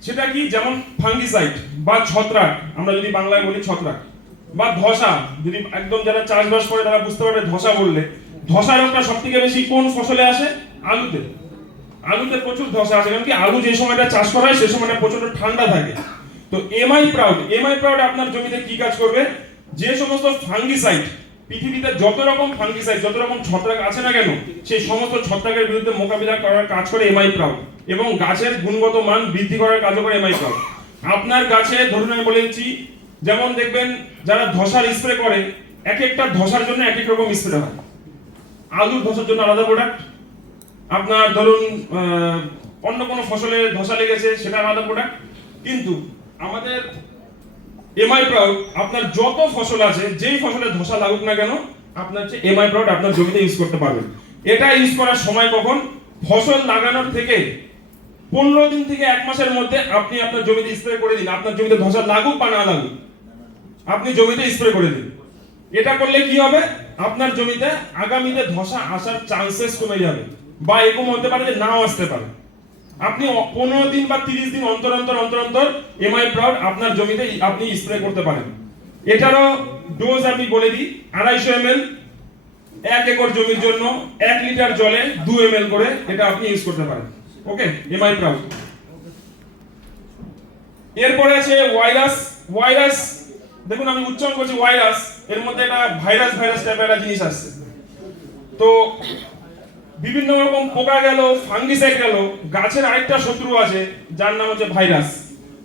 সেটা কি? যেমন ফাঙ্গিসাইড বা ছত্রাক, আমরা যদি বাংলায় বলি ছত্রাক, বা ধসা। যদি একদম যারা চাষবাস করে তারা বুঝতে পারবে ধসা বললে। ধসা রোগটা সবথেকে বেশি কোন ফসলে আসে? আলুতে। আলুতে প্রচুর ধসা আসে, কারণ কি আলু যে সময়টা চাষ করা হয় সেই সময়টা প্রচন্ড ঠান্ডা থাকে। তো এমআই প্রাউড আপনার জমিতে কি কাজ করবে? যে সমস্ত ফাঙ্গিসাইড, পৃথিবীতে যত রকম ফাঙ্গিসাইড, যত রকম ছত্রাক আছে না কেন, সেই সমস্ত ছত্রাকের বিরুদ্ধে মোকাবিলা করার কাজ করে এমআই প্রাউড। এবং গাছের গুণগত মান বৃদ্ধি করার কাজ করে এমআই প্রাউড। আপনার গাছে ধরুন আমি বলেছি, যেমন দেখবেন যারা ধসার স্প্রে করে, এক একটা ধসার জন্য এক এক রকম স্প্রে হয়। আলুর ধসার জন্য আলাদা প্রোডাক্ট, আপনার ধরুন অন্য কোনো ফসলে ধসা লেগেছে সেটা আলাদা প্রোডাক্ট। কিন্তু আমাদের এমআই প্রাউড আপনার যত ফসল আছে, যেই ফসলে ধসা লাগুক না কেন, আপনার যে এমআই প্রাউড আপনার জমিতে ইউজ করতে পারবেন। এটা ইউজ করার সময় কখন? ফসল লাগানোর থেকে 15 দিন থেকে 1 মাসের মধ্যে আপনি আপনার জমিতে স্প্রে করে দিন। আপনার জমিতে ধসা লাগুক বা না লাগুক, আপনি জমিতে স্প্রে করে দিন। এটা করলে কি হবে? আপনার জমিতে আগামীতে ধসা আসার চান্সেস কমে যাবে, বা এরকম হতে পারে যে নাও আসতে পারে। আপনি 15 দিন বা 30 দিন অন্তর অন্তর এমআই প্রাউড আপনার জমিতে আপনি স্প্রে করতে পারেন। এটারও ডোজ আমি বলে দিই, 250 ml 1 একর জমির জন্য 1 লিটার জলে 2 ml করে এটা আপনি ইউজ করতে পারেন। ওকে? MI Proud. এরপরে আছে ভাইরাস। ভাইরাস দেখুন আমি উচ্চারণ করছি ভাইরাস, এর মধ্যে একটা ভাইরাস ভাইরাস টাইপের একটা জিনিস আসছে। তো বিভিন্ন রকম পোকা গেল, ফাঙ্গিসাইড গেল, গাছের আরেকটা শত্রু আছে যার নাম হচ্ছে ভাইরাস।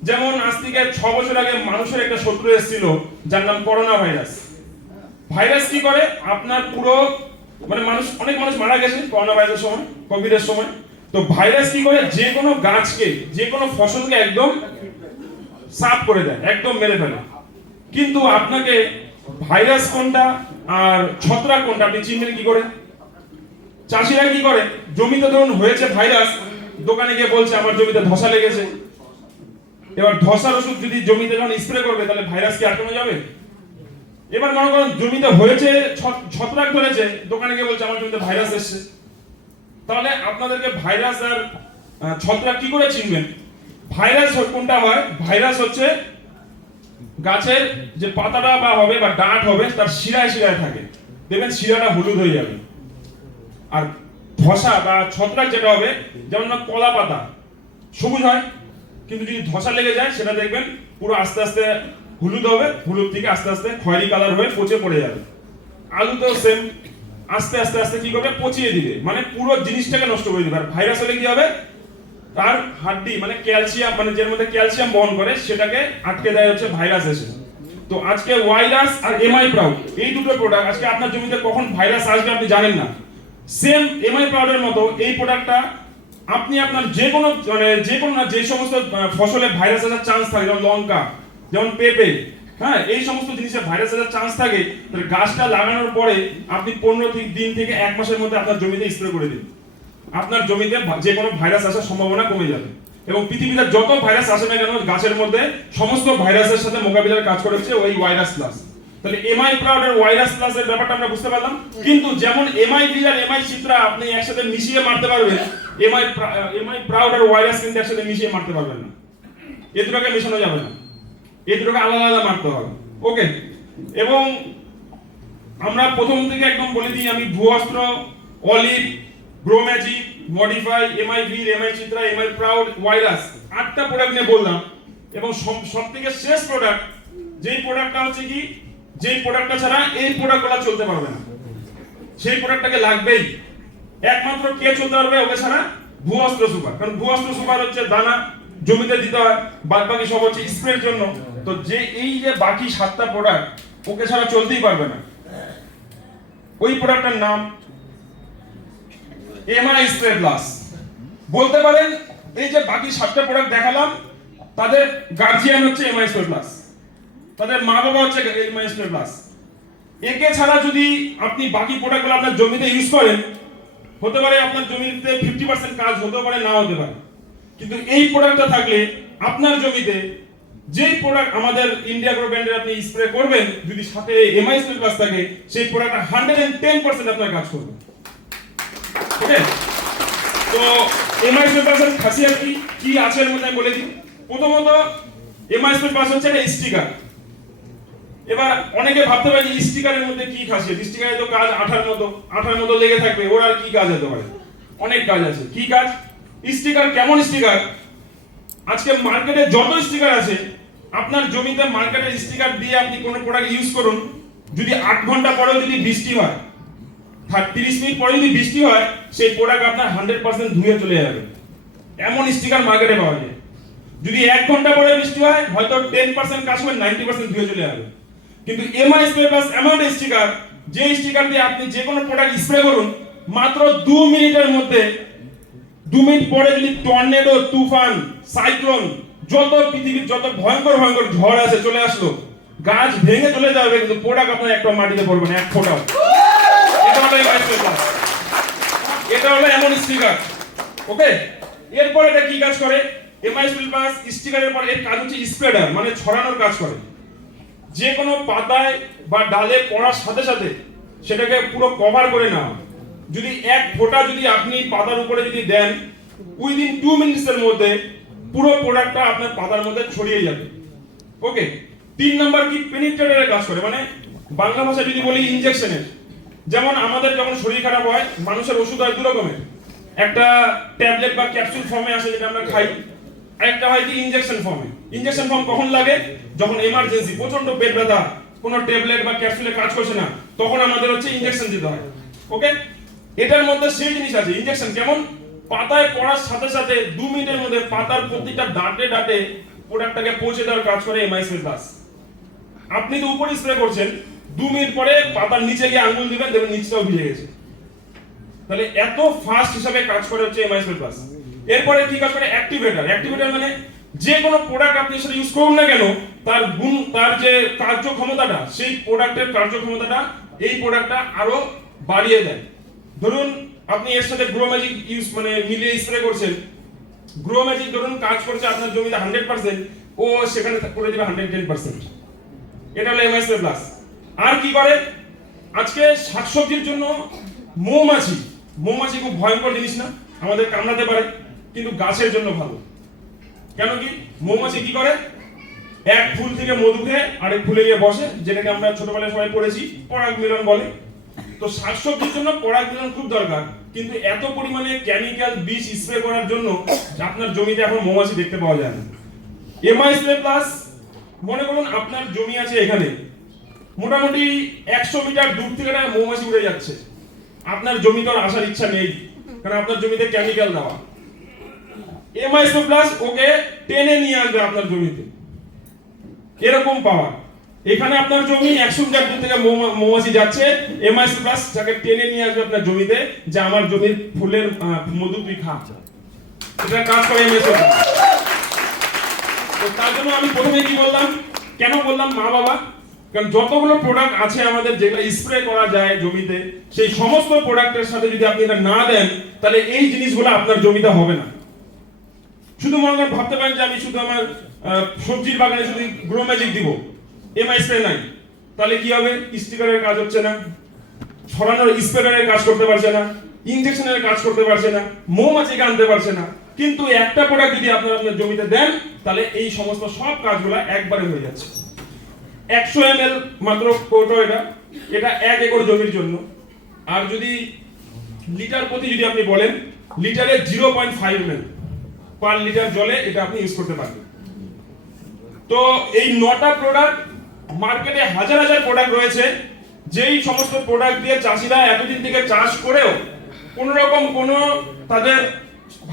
যেমন আজ থেকে 6 বছর আগে মানুষের একটা শত্রু এসেছিল যার নাম করোনা ভাইরাস। ভাইরাস কি করে, আপনার পুরো মানে অনেক মানুষ মারা গেছে করোনা ভাইরাসের সময়, কোভিডের সময়। তো ভাইরাস কি করে, যে কোনো গাছকে, যে কোনো ফসলকে একদম সাফ করে দেয়, একদম মেরে ফেলে। কিন্তু আপনাকে ভাইরাস কোনটা আর ছত্রাক কোনটা আপনি চিনবেন কি করে? চাষিরা কি করে, জমিতে ধরুন হয়েছে ভাইরাস, দোকানে গিয়ে বলছে আমার জমিতে ধসা লেগেছে। এবার ধসার ওষুধ যদি জমিতে যখন স্প্রে করবে তাহলে ভাইরাস কি আটকানো যাবে? এবার মনে করেন জমিতে হয়েছে ছত্রাক ধরেছে, দোকানে গিয়ে বলছে আমার জমিতে ভাইরাস এসেছে। তাহলে আপনাদেরকে ভাইরাস আর ছত্রাক কি করে চিনবেন? ভাইরাস কোনটা হয়, ভাইরাস হচ্ছে গাছের যে পাতাটা বা হবে বা ডাঁট হবে তার শিরায় শিরায় থাকে, দেখবেন শিরাটা হলুদ হয়ে যাবে। আর ধসা বা ছত্রাক যেটা হবে, যেমন না কলা পাতা সবুজ হয়, কিন্তু যদি ধসা লেগে যায় সেটা দেখবেন পুরো আস্তে আস্তে হলুদ হবে, হলুদ থেকে আস্তে আস্তে খয়েরি কালার হয়ে পচে পড়ে যাবে। আলুতেও সেম, আস্তে আস্তে আস্তে কি করবে, পচিয়ে দিবে, মানে পুরো জিনিসটাকে নষ্ট করে দিবে। আর ভাইরাস হলে কি হবে, তার হাড্ডি মানে ক্যালসিয়াম, মানে যের মধ্যে ক্যালসিয়াম বহন করে সেটাকে আটকে দেয় হচ্ছে ভাইরাস এসে। তো আজকে ভাইরাস আর এমআই প্রাউড এই দুটো প্রোডাক্ট, আজকে আপনার জমিতে কখন ভাইরাস আসবে আপনি জানেন না। সেম এমআই প্রাউডের মতো এই প্রোডাক্টটা আপনি আপনার যে কোনো মানে যে সমস্ত ফসলে ভাইরাস আসার চান্স থাকে, যেমন লঙ্কা, যেমন পেঁপে, হ্যাঁ, এই সমস্ত জিনিসে ভাইরাস আসার চান্স থাকে, তাহলে গাছটা লাগানোর পরে আপনি 15 দিন থেকে 1 মাসের মধ্যে আপনার জমিতে স্প্রে করে দিন। আপনার জমিতে যে কোনো ভাইরাস আসার সম্ভাবনা কমে যাবে। এবং পৃথিবীতে যত ভাইরাস আসে না কেন, গাছের মধ্যে সমস্ত ভাইরাসের সাথে মোকাবিলার কাজ করেছে ওই ভাইরাস প্লাস। তাহলে এমআই প্রাউড আর ভাইরাস প্লাস এর ব্যাপারটা আমরা বুঝতে পারলাম। কিন্তু যেমন এমআই ভি আর এমআই চিত্রা আপনি একসাথে মিশিয়ে মারতে পারবেন, এমআই প্রাউড আর ভাইরাস কিন্তু একসাথে মিশিয়ে মারতে পারবেন না। এই দুটোকে মেশানো যাবে না, এই দুটোকে আলাদা আলাদা মারতে হবে। ওকে, এবং আমরা প্রথম থেকে একদম বলে দিই, আমি ভূঅস্ত্র, Olive, Grow Magic, Modify, MI ভির, MI Chitra, MI Proud, Virus 8টা প্রোডাক্ট নিয়ে বললাম। এবং সবথেকে শেষ প্রোডাক্ট, যেই প্রোডাক্টটা হচ্ছে কি, যেই প্রোডাক্টটা ছাড়া এই প্রোডাক্টগুলো চলতে পারবে না, সেই প্রোডাক্টটাকে লাগবেই। একমাত্র কে চলতে পারবে ওকে ছাড়া? ভূঅস্ত্র সুপার। কারণ ভূঅস্ত্র সুপার হচ্ছে দানা জমিতে দিতে হয়, বাদ বাকি সব হচ্ছে স্প্রের জন্য। তো যে এই যে বাকি 7টা প্রোডাক্ট ওকে ছাড়া চলতেই পারবে না। ওই প্রোডাক্টটার নাম এমআই স্প্রে প্লাস। বলতে পারেন এই যে বাকি 7টা প্রোডাক্ট দেখালাম তাদের গার্জিয়ান হচ্ছে এমআই স্প্রে প্লাস, তাদের মা বাবা হচ্ছে এমআই স্প্রে প্লাস। একে ছাড়া যদি আপনি বাকি প্রোডাক্টগুলো আপনার জমিতে ইউজ করেন, হতে পারে আপনার জমিতে 50% কাজ হতে পারে, না হতে পারে, কিন্তু এই প্রোডাক্টটা থাকলে আপনার জমিতে যেই প্রোডাক্ট আমাদের ইন্ডিয়া গ্রো ব্র্যান্ডের আপনি স্প্রে করবেন, যদি সাথে এমআই স্প্রে প্লাস থাকে, সেই প্রোডাক্টটা 110% আপনার কাজ করবে। ঠিক আছে? তো এমআই স্প্রে প্লাসের খাসিয়াত কি আছে এর মধ্যে আমি বলে দিই। প্রথমত এমআই স্প্রে প্লাস হচ্ছে একটা স্টিকার। এবার অনেকে ভাবতে পারে যে স্টিকারের মধ্যে কি খাসিয়াত, স্টিকারে তো কাজ আঠার মতো লেগে থাকবে, ওর আর কি কাজ হতে পারে? অনেক কাজ আছে। কি কাজ? স্টিকার কেমন স্টিকার? আজকে মার্কেটে যত স্টিকার আছে, আপনার জমিতে মার্কেটের স্টিকার দিয়ে আপনি কোনো প্রোডাক্ট ইউজ করুন, যদি 8 ঘন্টা পরেও যদি বৃষ্টি হয়, 30 মিনিট পরে যদি বৃষ্টি হয়, সেই প্রোডাক্ট আপনার 100% ধুয়ে চলে যাবে। এমন স্টিকার মার্কেটে পাওয়া যায়। যদি 1 ঘন্টা পরে বৃষ্টি হয়, হয়তো 10% কাজ করে 90% ধুয়ে চলে যাবে। কিন্তু এমআই স্প্রে প্লাস এমন একটা স্টিকার, যে স্টিকার দিয়ে আপনি যে কোনো প্রোডাক্ট স্প্রে করুন, মাত্র 2 মিনিটের মধ্যে, 2 মিনিট পরে যদি টর্নেডো, তুফান, সাইক্লোন, যত পৃথিবীর যত ভয়ঙ্কর ভয়ঙ্কর ঝড় আছে চলে আসলো, গাছ ভেঙে চলে যাবে, কিন্তু প্রোডাক্ট আপনার একটা মাটিতে পড়বে না, এক ফোঁটাও। এটা হলো এমআই স্প্রে প্লাস, এটা হলো এমন স্টিকার। ওকে, এরপর এটা কি কাজ করে? এমআই স্প্রে প্লাস স্টিকারের পর এর কাজ হচ্ছে স্প্রেডার, মানে ছড়ানোর কাজ করে। যে কোনো পাতায় বা ডালে পড়ার সাথে সাথে সেটাকে পুরো কভার করে নেওয়া। যদি 1 ফোঁটা যদি আপনি পাতার উপরে যদি দেন, উইদিন 2 মিনিটসের মধ্যে পুরো প্রোডাক্টটা আপনার পাতার মধ্যে ছড়িয়ে যাবে। ওকে, 3 নাম্বার কি? পেনিট্রেটরের কাজ করে, মানে বাংলা ভাষা যদি বলি ইনজেকশনের। যেমন আমাদের যখন শরীর খারাপ হয়, মানুষের ওষুধ হয় 2 রকমের, একটা ট্যাবলেট বা ক্যাপসুল ফর্মে আসে যেটা আমরা খাই, আরেকটা হয় কি ইনজেকশন ফর্মে। ইনজেকশন ফর্ম কখন লাগে? যখন এমার্জেন্সি, প্রচন্ড পেট ব্যথা, কোনো ট্যাবলেট বা ক্যাপসুলে কাজ করছে না, তখন আমাদের হচ্ছে ইনজেকশন দিতে হয়। ওকে, এটার মধ্যে সেই জিনিস আছে। ইনজেকশন কেমন? পাতায় পড়ার সাথে সাথে 2 মিনিটের মধ্যে পাতার প্রতিটা ডাঁটে ডাঁটে প্রোডাক্টটাকে পৌঁছে দেওয়ার কাজ করে এমআইএসএল প্লাস। আপনি তো উপরে স্প্রে করছেন, 2 মিনিট পরে পাতার নিচে গিয়ে আঙ্গুল দিবেন, দেখবেন নিচটাও ভিজে গেছে। তাহলে এত ফাস্ট হিসাবে কাজ করে হচ্ছে এমআইএসএল প্লাস। এরপরে কি কাজ করে? অ্যাক্টিভেটর। অ্যাক্টিভেটর মানে যে কোনো প্রোডাক্ট আপনি সেটা ইউজ করুন না কেন, তার গুণ, তার যে কার্যক্ষমতাটা, সেই প্রোডাক্টের কার্যক্ষমতাটা এই প্রোডাক্টটা আরো বাড়িয়ে দেয়। ধরুন আপনি এর সাথে গ্রো ম্যাজিক ইউজ মানে মিলিয়ে স্প্রে করছেন, গ্রো ম্যাজিক ধরুন কাজ করছে আপনার জমিতে 100%, ও সেখানে করে দিবে 110%। এটা হলো এমআইএসএল প্লাস। আর কি করে? আজকে শাকসবজির জন্য মৌমাছি, মৌমাছি খুব ভয়ঙ্কর জিনিস না? আমাদের কামড়াতে পারে, কিন্তু গাছের জন্য ভালো। কেন কি? মৌমাছি কি করে? এক ফুল থেকে মধু খেয়ে আরেক ফুলে গিয়ে বসে, যেটাকে আমরা ছোটবেলায় সবাই পড়েছি পরাগ মিলন বলে। তো শাকসবজির জন্য পরাগ মিলন খুব দরকার, কিন্তু এত পরিমাণে কেমিক্যাল বিষ স্প্রে করার জন্য আপনার জমিতে এখন মৌমাছি দেখতে পাওয়া যায় না। এমআইএসএল প্লাস, মনে করুন আপনার জমি আছে এখানে, মোটামুটি 100 মিটার দূর থেকে একটা মৌমাছি উড়ে যাচ্ছে, আপনার জমিতে আর আসার ইচ্ছা নেই, কারণ আপনার জমিতে কেমিক্যাল দেওয়া। এমআইএসএল প্লাস ওকে টেনে নিয়ে আসবে আপনার জমিতে, এরকম পাওয়ার। এখানে আপনার জমি 100 মিটার দূর থেকে মৌমাছি যাচ্ছে, এমআইএসএল প্লাস যাকে টেনে নিয়ে আসবে আপনার জমিতে, যে আমার জমির ফুলের মধু তুই খা। এটা কাজ করে এমআইএসএল প্লাস। তো তার জন্য আমি প্রথমে কি বললাম, কেন বললাম মা বাবা? কারণ যতগুলো প্রোডাক্ট আছে আমাদের যেগুলো স্প্রে করা যায় জমিতে, সেই সমস্ত প্রোডাক্টের সাথে যদি আপনি এটা না দেন, তাহলে এই জিনিসগুলো আপনার জমিতে হবে না। শুধু মনে করেন ভাবতে পারেন যে আমি শুধু আমার সবজির বাগানে শুধু গ্রো ম্যাজিক দিব, এমআই স্প্রে নাই, তাহলে কি হবে? স্টিকারের কাজ হচ্ছে না, ছড়ানোর স্প্রেয়ারের কাজ করতে পারছে না, ইনজেকশনের কাজ করতে পারছে না, মৌমাছিকে আনতে পারছে না। কিন্তু একটা প্রোডাক্ট যদি আপনারা আপনার জমিতে দেন, তাহলে এই সমস্ত সব কাজগুলো একবারে হয়ে যাচ্ছে। 100 ml মাত্র কৌটো, এটা 1 একর জমির জন্য। আর যদি লিটার প্রতি যদি আপনি বলেন, লিটারে 0.5 ml পার লিটার জলে এটা আপনি ইউজ করতে পারবেন। তো এই 9টা প্রোডাক্ট, মার্কেটে হাজার হাজার প্রোডাক্ট রয়েছে, যেই সমস্ত প্রোডাক্ট দিয়ে চাষিরা এতদিন থেকে চাষ করেও কোন রকম কোনো তাদের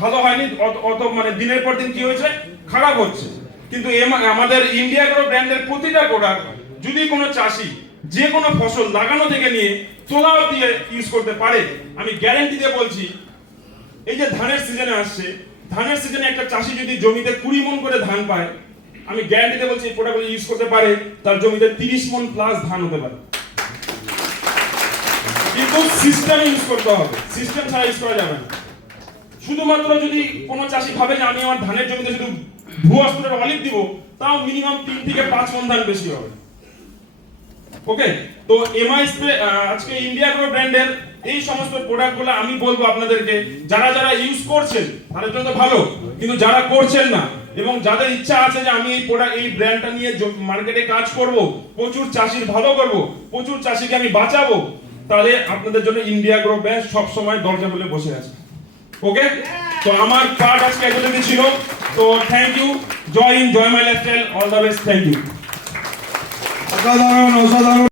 ভালো হয়নি, অত মানে দিনের পর দিন কি হয়েছে, খারাপ হচ্ছে। কিন্তু আমাদের ইন্ডিয়া গ্রো ব্র্যান্ডের প্রতিটা প্রোডাক্ট যদি কোনো চাষি যে কোনো ফসল লাগানো থেকে নিয়ে তোলাও দিয়ে ইউজ করতে পারে, আমি গ্যারান্টি দিয়ে বলছি, এই যে ধানের সিজনে আসছে, ধানের সিজনে একটা চাষি যদি জমিতে 20 মণ করে ধান পায়, আমি গ্যারান্টি দিয়ে বলছি এই প্রোডাক্টগুলো ইউজ করতে পারে, তার জমিতে 30 মণ প্লাস ধান হতে পারে। কিন্তু সিস্টেম ইউজ করতে হবে, সিস্টেম ছাড়া ইউজ করা যাবে না। শুধুমাত্র যদি কোনো চাষি ভাবে যে আমি আমার ধানের জমিতে শুধু ভুয়াস্ত্রের অলিভ দিব, তাও মিনিমাম 3 থেকে 5 মণ ধান বেশি হবে। ওকে, তো এমআই স্প্রে আজকে ইন্ডিয়া গ্রো ব্র্যান্ডের এই সমস্ত প্রোডাক্টগুলো আমি বলবো আপনাদেরকে, যারা যারা ইউজ করছেন তাদের জন্য ভালো, কিন্তু যারা করছেন না এবং যাদের ইচ্ছা আছে যে আমি এই প্রোডাক্ট, এই ব্র্যান্ডটা নিয়ে মার্কেটে কাজ করব, প্রচুর চাষির ভালো করব, প্রচুর চাষিকে আমি বাঁচাবো, তাহলে আপনাদের জন্য ইন্ডিয়া গ্রো ব্র্যান্ড সব সময় দরজা খুলে বসে আছে। ওকে, তো আমার পার্ট আজকে এতটুকু ছিল। তো থ্যাংক ইউ, জয় হিন্দ, জয় my lifestyle, all the best, thank you. অসাধারণ অসাধারণ।